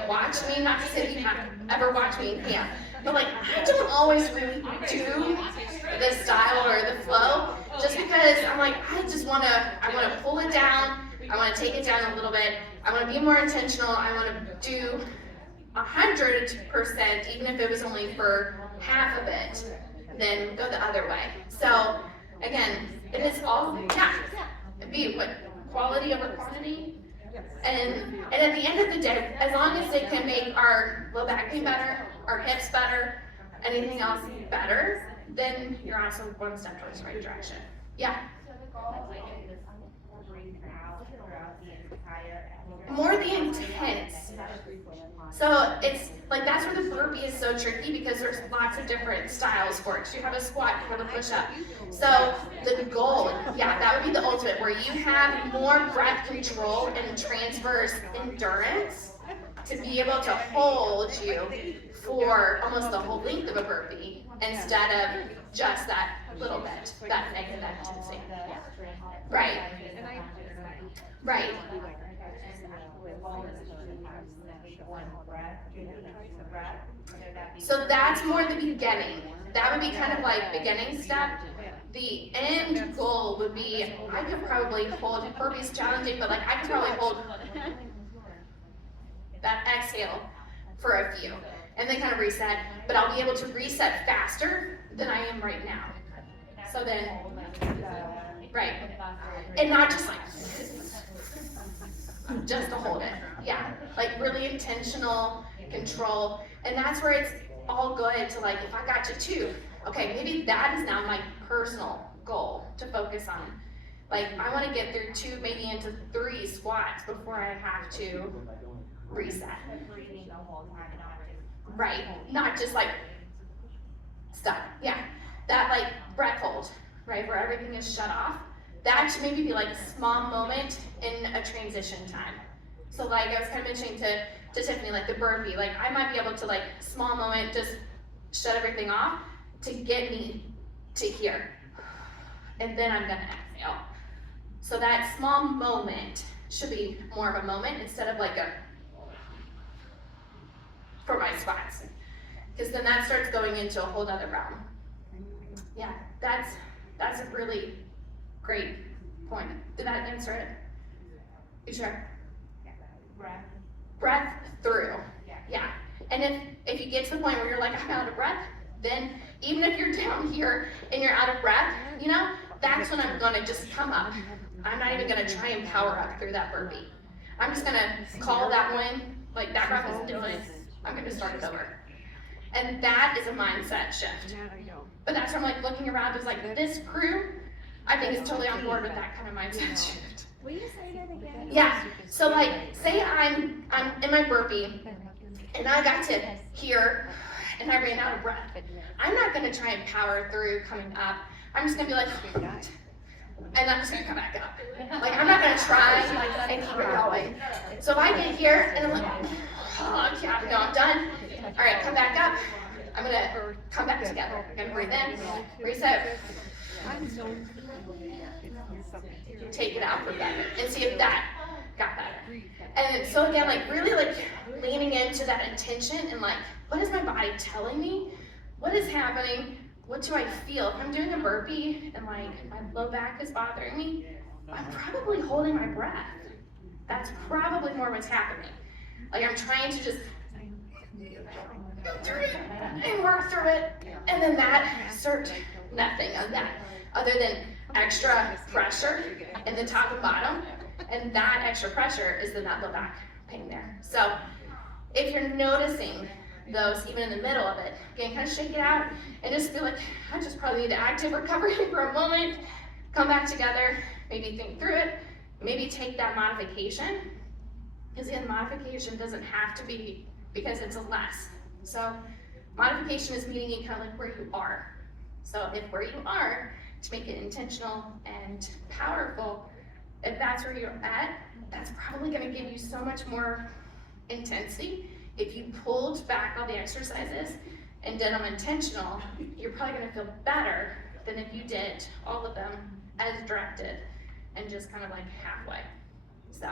watched me, not to say that you have ever watched me, yeah, but like I don't always really do the style or the flow, just because I'm like, I want to pull it down, I want to take it down a little bit, I want to be more intentional, I want to do 100%, even if it was only for half of it, then go the other way. So again, it is all, yeah, it'd be what, quality over quantity. And at the end of the day, as long as it can make our low back pain better, our hips better, anything else better, then you're also one step towards the right direction. Yeah. More the intense. So it's like that's where the burpee is so tricky because there's lots of different styles for it. You have a squat, you have a push-up. So the goal, yeah, that would be the ultimate, where you have more breath control and transverse endurance to be able to hold you for almost the whole length of a burpee instead of just that little bit, that negative activity. Right. Right. So that's more the beginning. That would be kind of like beginning step. The end goal would be, I could probably hold, burpees challenging, but like I could probably hold that exhale for a few and then kind of reset, but I'll be able to reset faster than I am right now. So then, right, and not just like, just to hold it, yeah, like really intentional control, and that's where it's all good to like, if I got to 2, okay, maybe that is now my personal goal to focus on. Like I want to get through 2, maybe into 3 squats before I have to reset. Right, not just like stuck, yeah, that like breath hold, right, where everything is shut off. That should maybe be like a small moment in a transition time. So like I was kind of mentioning to Tiffany, like the burpee, like I might be able to like small moment, just shut everything off to get me to here. And then I'm gonna exhale. So that small moment should be more of a moment instead of like a, for my squats. Because then that starts going into a whole other realm. Yeah, that's a really great point. Did that answer it? You sure? Breath through. Yeah. And if you get to the point where you're like, I'm out of breath, then even if you're down here and you're out of breath, you know, that's when I'm gonna just come up. I'm not even gonna try and power up through that burpee. I'm just gonna call that one, like that breath is done. I'm gonna start it over. And that is a mindset shift. But that's where I'm like looking around, is like this crew, I think is totally on board with that kind of mindset shift. Will you say that again? Yeah, so like, say I'm in my burpee, and I got to here, and I ran out of breath. I'm not gonna try and power through coming up. I'm just gonna be like, and I'm just gonna come back up. Like, I'm not gonna try and keep it going. So if I get here and I'm like, oh, yeah, no, I'm done. All right, come back up. I'm gonna come back together. I'm gonna breathe in, reset. Take it out for better and see if that got better. And then, so again, like really like leaning into that intention and like, what is my body telling me? What is happening? What do I feel? If I'm doing a burpee and like my low back is bothering me, I'm probably holding my breath. That's probably more what's happening. Like I'm trying to just go through it and work through it. And then that starts nothing of that other than extra pressure in the top and bottom. And that extra pressure is the that low back pain there. So if you're noticing those even in the middle of it, again, kind of shake it out and just feel like I just probably need active recovery for a moment. Come back together, maybe think through it, maybe take that modification. Because again, modification doesn't have to be because it's a less. So modification is meeting you kind of like where you are. So if where you are, to make it intentional and powerful, if that's where you're at, that's probably gonna give you so much more intensity. If you pulled back all the exercises and did them intentional, you're probably gonna feel better than if you did all of them as directed and just kind of like halfway. So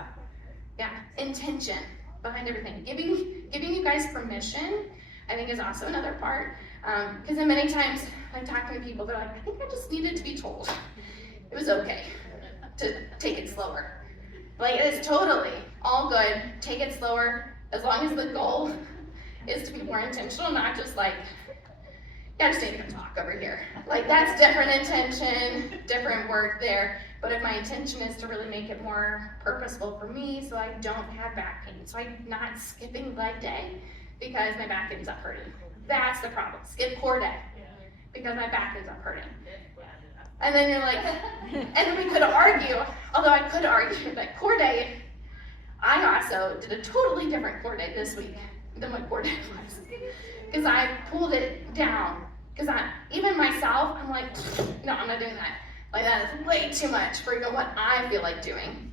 yeah, intention behind everything. Giving you guys permission, I think is also another part. Because then many times I'm talking to people, they're like, I think I just needed to be told it was okay to take it slower. Like it is totally all good, take it slower, as long as the goal is to be more intentional, not just like, yeah, just need to talk over here. Like that's different intention, different work there. But if my intention is to really make it more purposeful for me so I don't have back pain, so I'm not skipping leg day because my back ends up hurting. That's the problem. Skip core day because my back ends up hurting. And then you're like, and then we could argue, although I could argue that core day, I also did a totally different core day this week than what core day was. Because I pulled it down. Because even myself, I'm like, no, I'm not doing that. Like that is way too much for even what I feel like doing.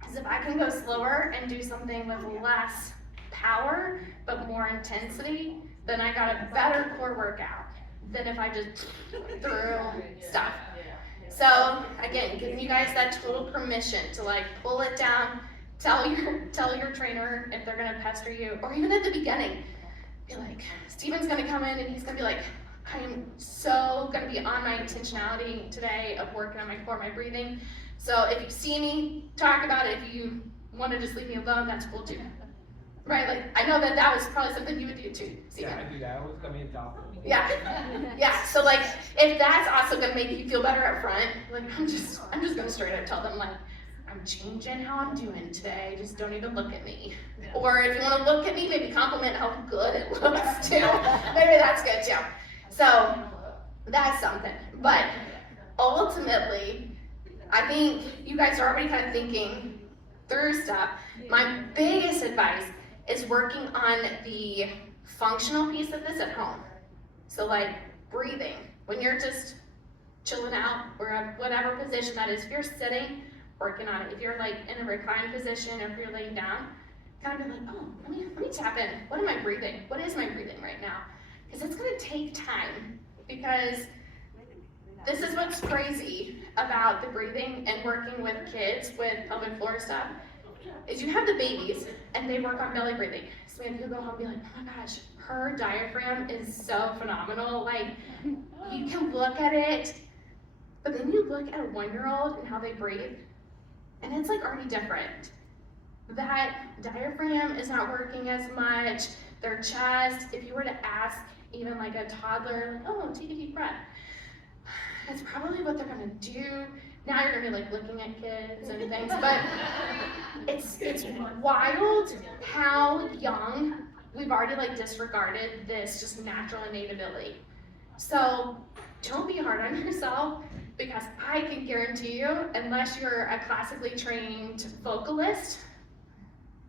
Because if I can go slower and do something with less power, but more intensity, then I got a better core workout than if I just threw stuff. So again, giving you guys that total permission to like pull it down, tell your trainer if they're gonna pester you, or even at the beginning, be like, Steven's gonna come in and he's gonna be like, I am so gonna be on my intentionality today of working on my core, my breathing. So if you see me, talk about it. If you wanna just leave me alone, that's cool too. Right, like I know that was probably something you would do too. Steven. Yeah, I do that. I always come in talk. Yeah, yeah. So like, if that's also gonna make you feel better up front, like I'm just gonna straight up tell them like, I'm changing how I'm doing today. Just don't even look at me. Or if you want to look at me, maybe compliment how good it looks too. Maybe that's good too. So that's something. But ultimately, I think you guys are already kind of thinking through stuff. My biggest advice is working on the functional piece of this at home. So like breathing, when you're just chilling out or whatever position that is, if you're sitting, working on it. If you're like in a reclined position or if you're laying down, kind of be like, oh, let me tap in. What am I breathing? What is my breathing right now? Because it's gonna take time, because this is what's crazy about the breathing and working with kids with pelvic floor stuff, is you have the babies and they work on belly breathing. So we have people go home and be like, oh my gosh, her diaphragm is so phenomenal. Like you can look at it, but then you look at a 1-year-old and how they breathe, and it's like already different. That diaphragm is not working as much. Their chest, if you were to ask even like a toddler, like, oh, take a deep breath, that's probably what they're gonna do. Now you're gonna be like looking at kids and things, but it's wild how young we've already like disregarded this just natural innate ability. So don't be hard on yourself, because I can guarantee you, unless you're a classically trained vocalist,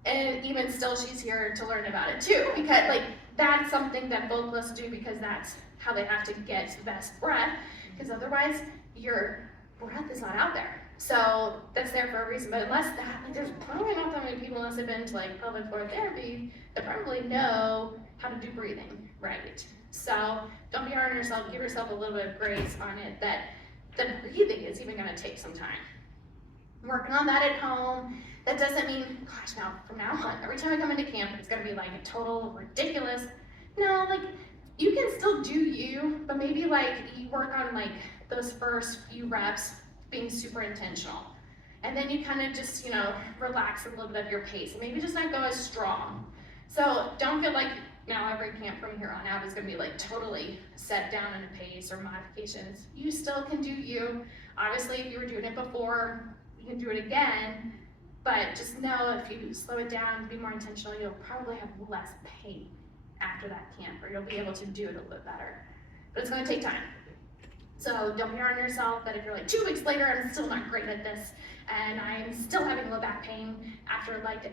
and even still she's here to learn about it too, because like that's something that vocalists do because that's how they have to get the best breath, because otherwise your breath is not out there. So that's there for a reason. But unless that, like, there's probably not that many people unless they've been to like pelvic floor therapy that probably know how to do breathing right. So don't be hard on yourself. Give yourself a little bit of grace on it that the breathing is even going to take some time. Working on that at home. That doesn't mean, gosh, now from now on, every time I come into camp, it's going to be like a total ridiculous. No, like you can still do you, but maybe like you work on like those first few reps being super intentional. And then you kind of just, relax a little bit of your pace and maybe just not go as strong. So don't feel like now every camp from here on out is going to be like totally set down in a pace or modifications. You still can do you. Obviously, if you were doing it before, you can do it again. But just know if you slow it down, be more intentional, you'll probably have less pain after that camp, or you'll be able to do it a little bit better. But it's going to take time. So don't be hard on yourself that if you're like 2 weeks later, I'm still not great at this, and I'm still having low back pain after like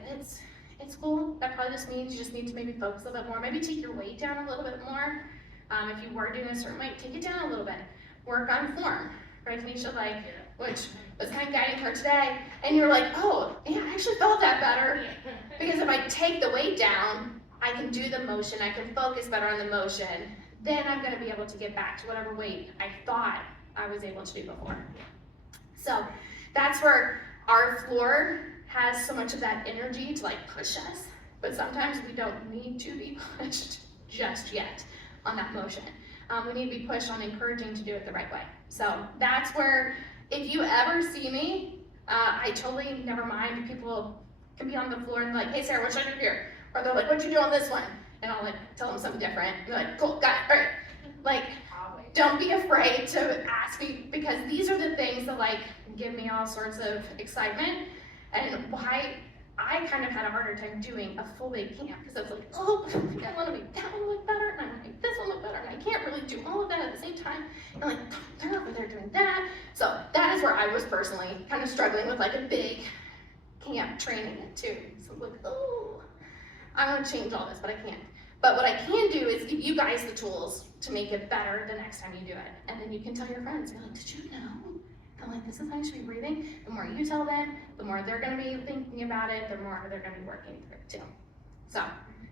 it's cool. That probably just means you just need to maybe focus a little bit more. Maybe take your weight down a little bit more. If you were doing a certain weight, take it down a little bit. Work on form, right, Tanisha? Like, which was kind of guiding her today, and you're like, oh, yeah, I actually felt that better, because if I take the weight down, I can do the motion, I can focus better on the motion, then I'm going to be able to get back to whatever weight I thought I was able to do before. So that's where our floor has so much of that energy to like push us, but sometimes we don't need to be pushed just yet on that motion. We need to be pushed on encouraging to do it the right way. So that's where, if you ever see me, I totally never mind. People can be on the floor and like, hey Sarah, what should I do here? Or they're like, what'd you do on this one? And I'll like tell them something different. And they're like, cool, got it, all right. Like, don't be afraid to ask me, because these are the things that like give me all sorts of excitement, and why I kind of had a harder time doing a full day camp, because I was like, oh, I want to make that one look better, and I want to make this one look better, and I can't really do all of that at the same time. And like, they're over there doing that. So that is where I was personally kind of struggling with like a big camp training too. So like, oh, I want to change all this, but I can't. But what I can do is give you guys the tools to make it better the next time you do it. And then you can tell your friends, you're like, did you know? I'm like, this is how you should be breathing. The more you tell them, the more they're going to be thinking about it, the more they're going to be working through it too. So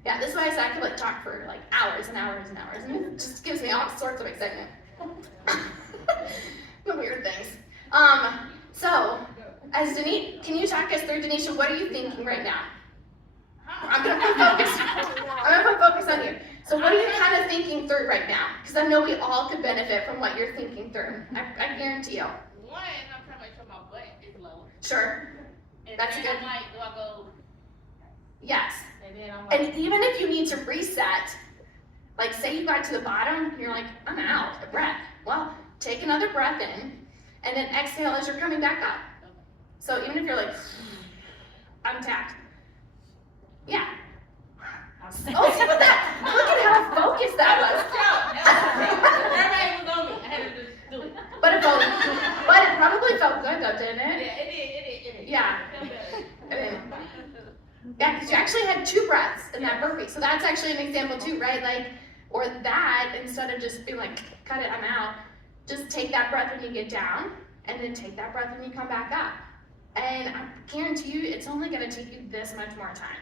yeah, this is why I said I could like talk for like hours and hours and hours, and it just gives me all sorts of excitement. The weird things. So as Denise, can you talk us through, Denisha, what are you thinking right now? I'm gonna put focus on you. So what are you kind of thinking through right now? Because I know we all could benefit from what you're thinking through. I guarantee you. One, I'm trying to make sure my butt is low. Sure. And That's then good. I'm like, do I go? Yes. And then I'm like, And even if you need to reset, like say you got to the bottom, you're like, I'm out of breath. Well, take another breath in, and then exhale as you're coming back up. So even if you're like, I'm tapped. Yeah. Oh, see what that, look at how focused that everybody was on me. I had to just do it. was. But it probably felt good though, didn't Yeah, it? it did. Yeah. Yeah, because you actually had 2 breaths in that burpee. So that's actually an example too, right? Like, or that, instead of just being like, cut it, I'm out, just take that breath when you get down, and then take that breath when you come back up. And I guarantee you, it's only gonna take you this much more time.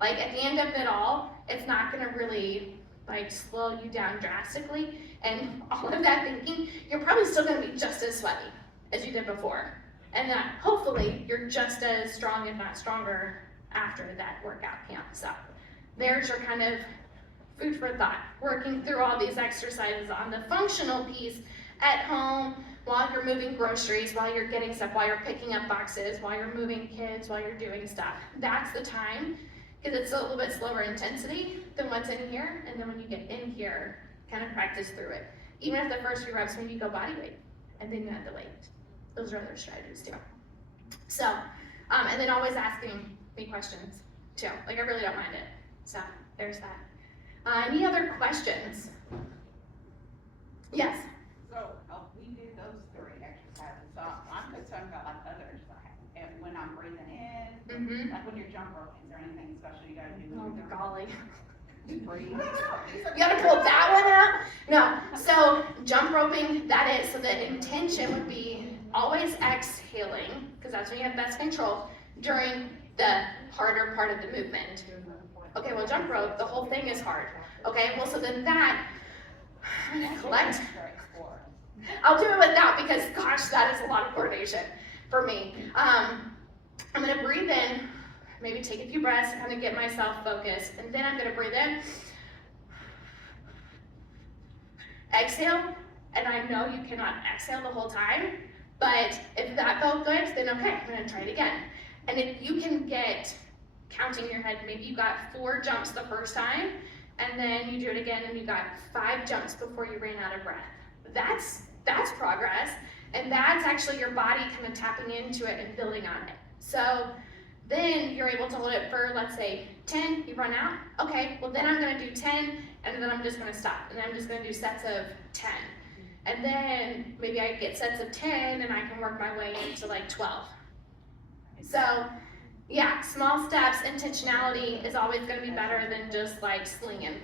Like at the end of it all, it's not gonna really like slow you down drastically, and all of that thinking, you're probably still gonna be just as sweaty as you did before. And that hopefully you're just as strong, if not stronger, after that workout camp. So there's your kind of food for thought, working through all these exercises on the functional piece at home, while you're moving groceries, while you're getting stuff, while you're picking up boxes, while you're moving kids, while you're doing stuff. That's the time, because it's a little bit slower intensity than what's in here. And then when you get in here, kind of practice through it. Even if the first few reps, maybe you go body weight, and then you add the weight. Those are other strategies too. So, and then always asking me questions too. Like I really don't mind it. So there's that. Any other questions? Yes. So we did those 3 exercises. So I'm concerned about like other exercises. And when I'm breathing in, Mm-hmm. like when you're jump roping, is there anything special you gotta do? Oh, when you're golly. Just breathe. You gotta pull that one out? No. So jump roping, that is, so the intention would be always exhaling, because that's when you have best control, during the harder part of the movement. Okay, well, jump rope, the whole thing is hard. Okay, well, so then that, I'm gonna collect. I'll do it without, because gosh, that is a lot of coordination for me. I'm gonna breathe in, maybe take a few breaths to kind of get myself focused, and then I'm gonna breathe in, exhale, and I know you cannot exhale the whole time, but if that felt good, then okay, I'm gonna try it again. And if you can get, counting in your head, maybe you got 4 jumps the first time, and then you do it again and you got 5 jumps before you ran out of breath. That's progress, and that's actually your body kind of tapping into it and building on it. So then you're able to hold it for, let's say, 10, you run out. Okay, well then I'm gonna do 10, and then I'm just gonna stop, and then I'm just gonna do sets of 10. And then maybe I get sets of 10, and I can work my way into like 12. So yeah, small steps, intentionality is always gonna be better than just like slinging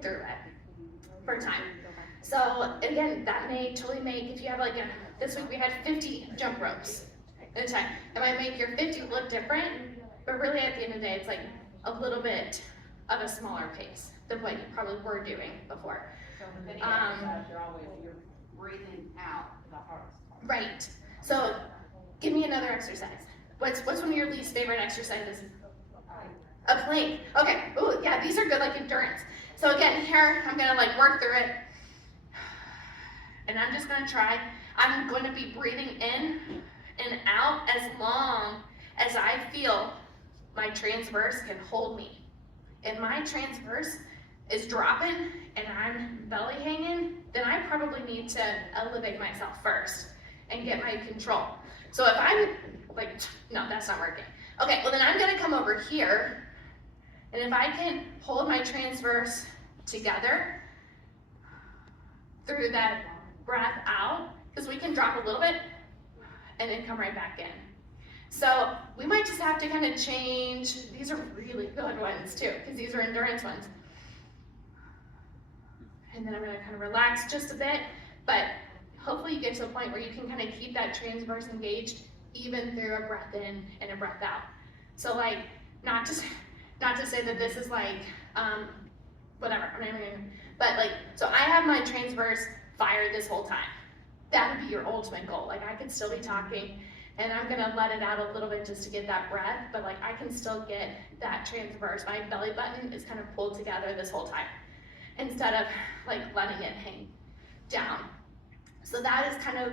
through it for time. So again, that may totally make, if you have like this week we had 50 jump ropes at a time. It might make your 50 look different, but really at the end of the day, it's like a little bit of a smaller pace than what you probably were doing before. So with any exercise, you're breathing out the hardest part. Right. So give me another exercise. What's one of your least favorite exercises? A plank. Okay. Oh yeah, these are good, like endurance. So again, here I'm gonna like work through it, and I'm just gonna try. I'm going to be breathing in and out as long as I feel my transverse can hold me. If my transverse is dropping and I'm belly hanging, then I probably need to elevate myself first and get my control. So if I'm like, no, that's not working. Okay, well then I'm gonna come over here, and if I can hold my transverse together through that breath out, because we can drop a little bit and then come right back in. So we might just have to kind of change. These are really good ones too, because these are endurance ones. And then I'm gonna kind of relax just a bit, but hopefully you get to the point where you can kind of keep that transverse engaged even through a breath in and a breath out. So like, not to say that this is like, whatever, I'm not even gonna, but like, so I have my transverse fired this whole time. That would be your ultimate goal. Like I could still be talking and I'm gonna let it out a little bit just to get that breath, but like I can still get that transverse. My belly button is kind of pulled together this whole time instead of like letting it hang down. So that is kind of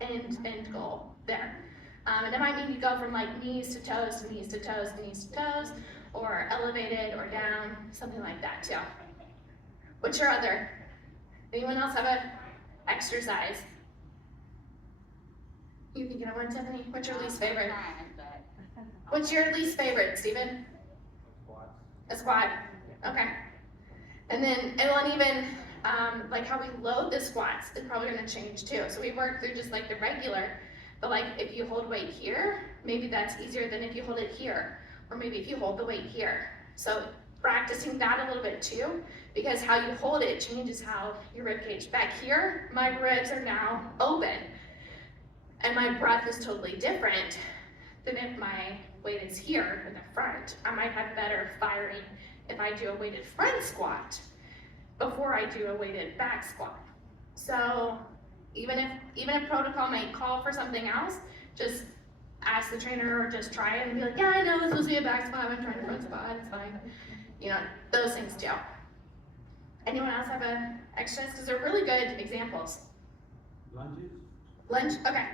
end goal there. And it might mean you go from like knees to toes to knees to toes to knees to toes, or elevated or down, something like that too. What's your other? Anyone else have a exercise? You thinking of one, Tiffany? What's your least favorite? What's your least favorite, Steven? A squat. Okay. And then, and even like how we load the squats is probably gonna change too. So we work through just like the regular, but like if you hold weight here, maybe that's easier than if you hold it here, or maybe if you hold the weight here. So practicing that a little bit too, because how you hold it changes how your rib cage. Back here, my ribs are now open, and my breath is totally different than if my weight is here in the front. I might have better firing if I do a weighted front squat before I do a weighted back squat. So even if protocol might call for something else, just ask the trainer or just try it and be like, yeah, I know it's supposed to be a back squat, I'm trying a front squat, it's fine. You know, those things too. Anyone else have an exercise? Because they're really good examples. Lunges? Lunge, okay.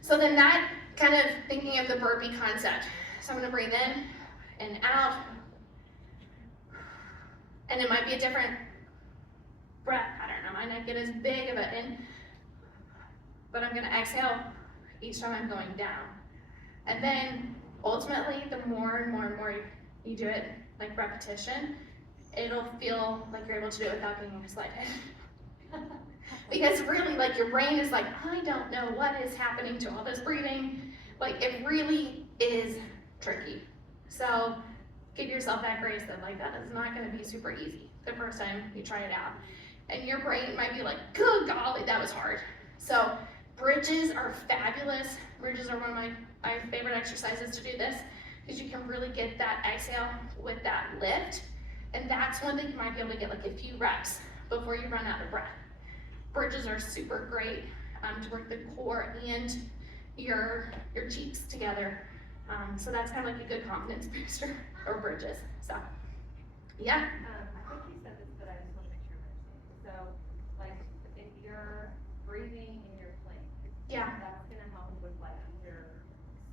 So then that kind of thinking of the burpee concept. So I'm gonna breathe in and out. And it might be a different breath pattern. I might not get as big of it in, but I'm gonna exhale each time I'm going down. And then ultimately, the more and more and more you do it, like repetition, it'll feel like you're able to do it without getting excited. Because really, like your brain is like, I don't know what is happening to all this breathing. Like it really is tricky. So give yourself that grace that like that is not gonna be super easy the first time you try it out. And your brain might be like, good golly, that was hard. So Bridges are fabulous. Bridges are one of my favorite exercises to do this because you can really get that exhale with that lift. And that's one thing you might be able to get like a few reps before you run out of breath. Bridges are super great to work the core and your cheeks together. So that's kind of like a good confidence booster, or bridges. So, yeah. I think you said this, but I just want to make sure I understand. So, like, if you're breathing in your plank, Yeah. that's gonna help with like your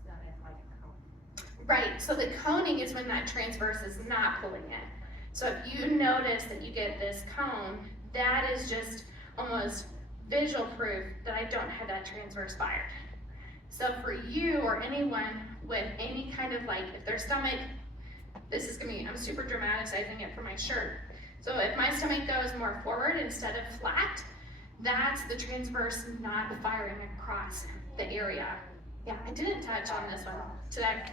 stomach, like cone. Right, so the coning is when that transverse is not pulling in. So if you notice that you get this cone, that is just almost visual proof that I don't have that transverse fired. So for you or anyone with any kind of like, if their stomach, this is gonna be, I'm super dramatizing it for my shirt. So if my stomach goes more forward instead of flat, that's the transverse not firing across the area. Yeah, I didn't touch on this one today.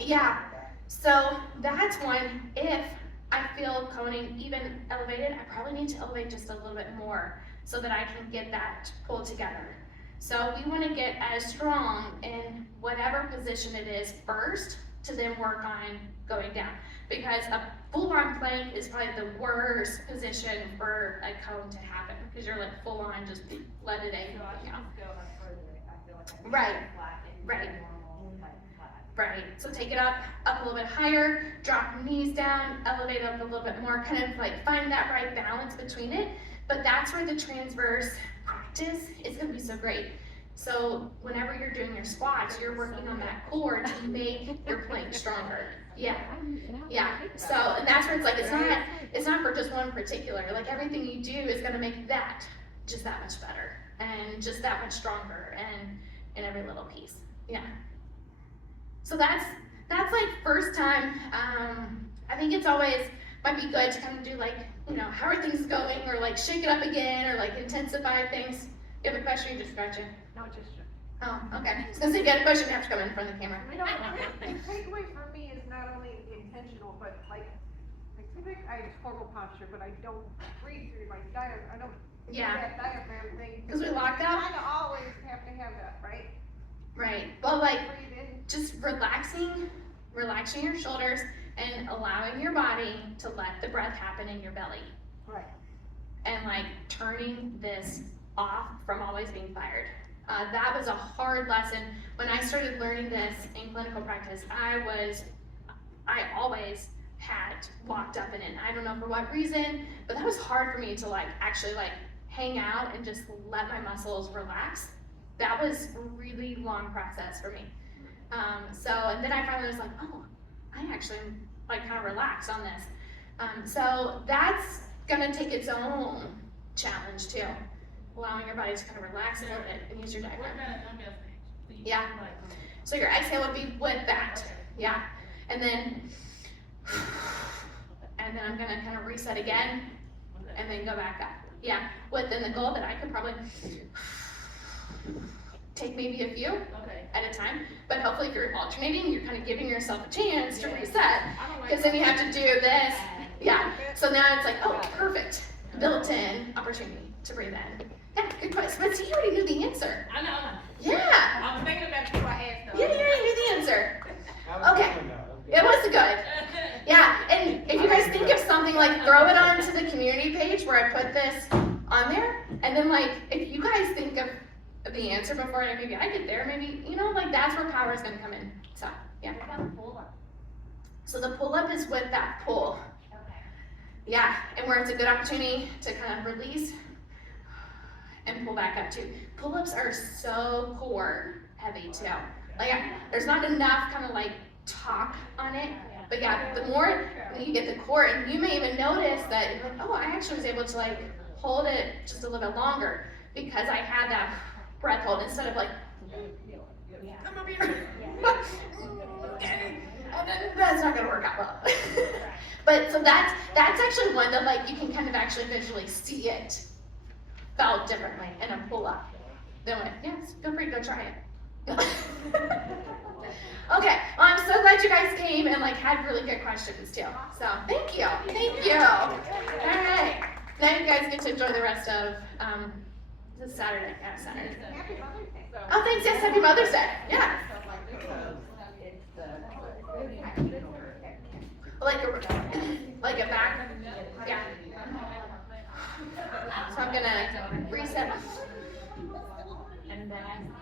Yeah, so that's one. If I feel coning even elevated, I probably need to elevate just a little bit more so that I can get that pulled together. So we want to get as strong in whatever position it is first to then work on going down. Because a full-on plank is probably the worst position for a cone to happen because you're like full-on, just let it in. So I should just go much further. I feel like I Right, flat and right. normal, like flat. Right, so take it up a little bit higher, drop your knees down, elevate up a little bit more, kind of like find that right balance between it. But that's where the transverse practice is gonna be so great. So whenever you're doing your squats, you're working on that core to make your plank stronger. Yeah, yeah. So, and that's where it's like, it's not for just one particular, like everything you do is gonna make that just that much better and just that much stronger and in every little piece. Yeah. So that's like first time. I think it's always might be good to kind of do like, you know, how are things going, or like shake it up again, or like intensify things. You have a question, you just scratching? No, just. Oh, okay. So if you have a question, you have to come in front of the camera. I don't, the takeaway for me is not only intentional, but like typically I have horrible posture, but I don't breathe through my diaphragm. I don't do Yeah. that diaphragm thing. Because we locked You up. kind of always have to have that, right? Right. Well, like Breathe in. just relaxing your shoulders and allowing your body to let the breath happen in your belly. Right. And like turning this off from always being fired. That was a hard lesson. When I started learning this in clinical practice, I always had locked up in it. I don't know for what reason, but that was hard for me to like actually like hang out and just let my muscles relax. That was a really long process for me. And then I finally was like, oh, I actually like kind of relaxed on this. So that's gonna take its own challenge too. Allowing your body to kind of relax a little bit and use your diaphragm. Yeah. So your exhale would be with that. Yeah. And then I'm gonna kind of reset again and then go back up. Yeah. Within the goal that I could probably take maybe a few at a time. But hopefully if you're alternating, you're kind of giving yourself a chance to reset. Because then you have to do this. Yeah. So now it's like, oh, perfect. Built-in opportunity to breathe in. Yeah, good question. But see, you already knew the answer. I know. Yeah. I was thinking about before I asked. Yeah, you already knew the answer. That was Okay. good, though. It was good. Yeah, and if you guys think of something, like throw it onto the community page where I put this on there. And then like, if you guys think of the answer before maybe I get there, maybe, you know, like that's where power is gonna come in. So, yeah. What about the pull-up? So the pull-up is with that pull. Okay. Yeah, and where it's a good opportunity to kind of release and pull back up too. Pull-ups are so core heavy too. Like there's not enough kind of like talk on it, but yeah, the more you get the core, and you may even notice that you're like, oh, I actually was able to like hold it just a little bit longer because I had that breath hold instead of like, that's not gonna work out well. But so that's actually one that like you can kind of actually visually see it felt differently in a pull-up. Then went, yes, feel free to go try it. Okay, well I'm so glad you guys came and like had really good questions too. So thank you. All right, now you guys get to enjoy the rest of This Saturday. Yeah, Saturday. Happy Mother's Day. Oh, thanks. Yes, happy Mother's Day. Yeah. Like a back. Yeah. So I'm gonna reset. And then,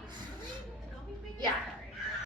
yeah.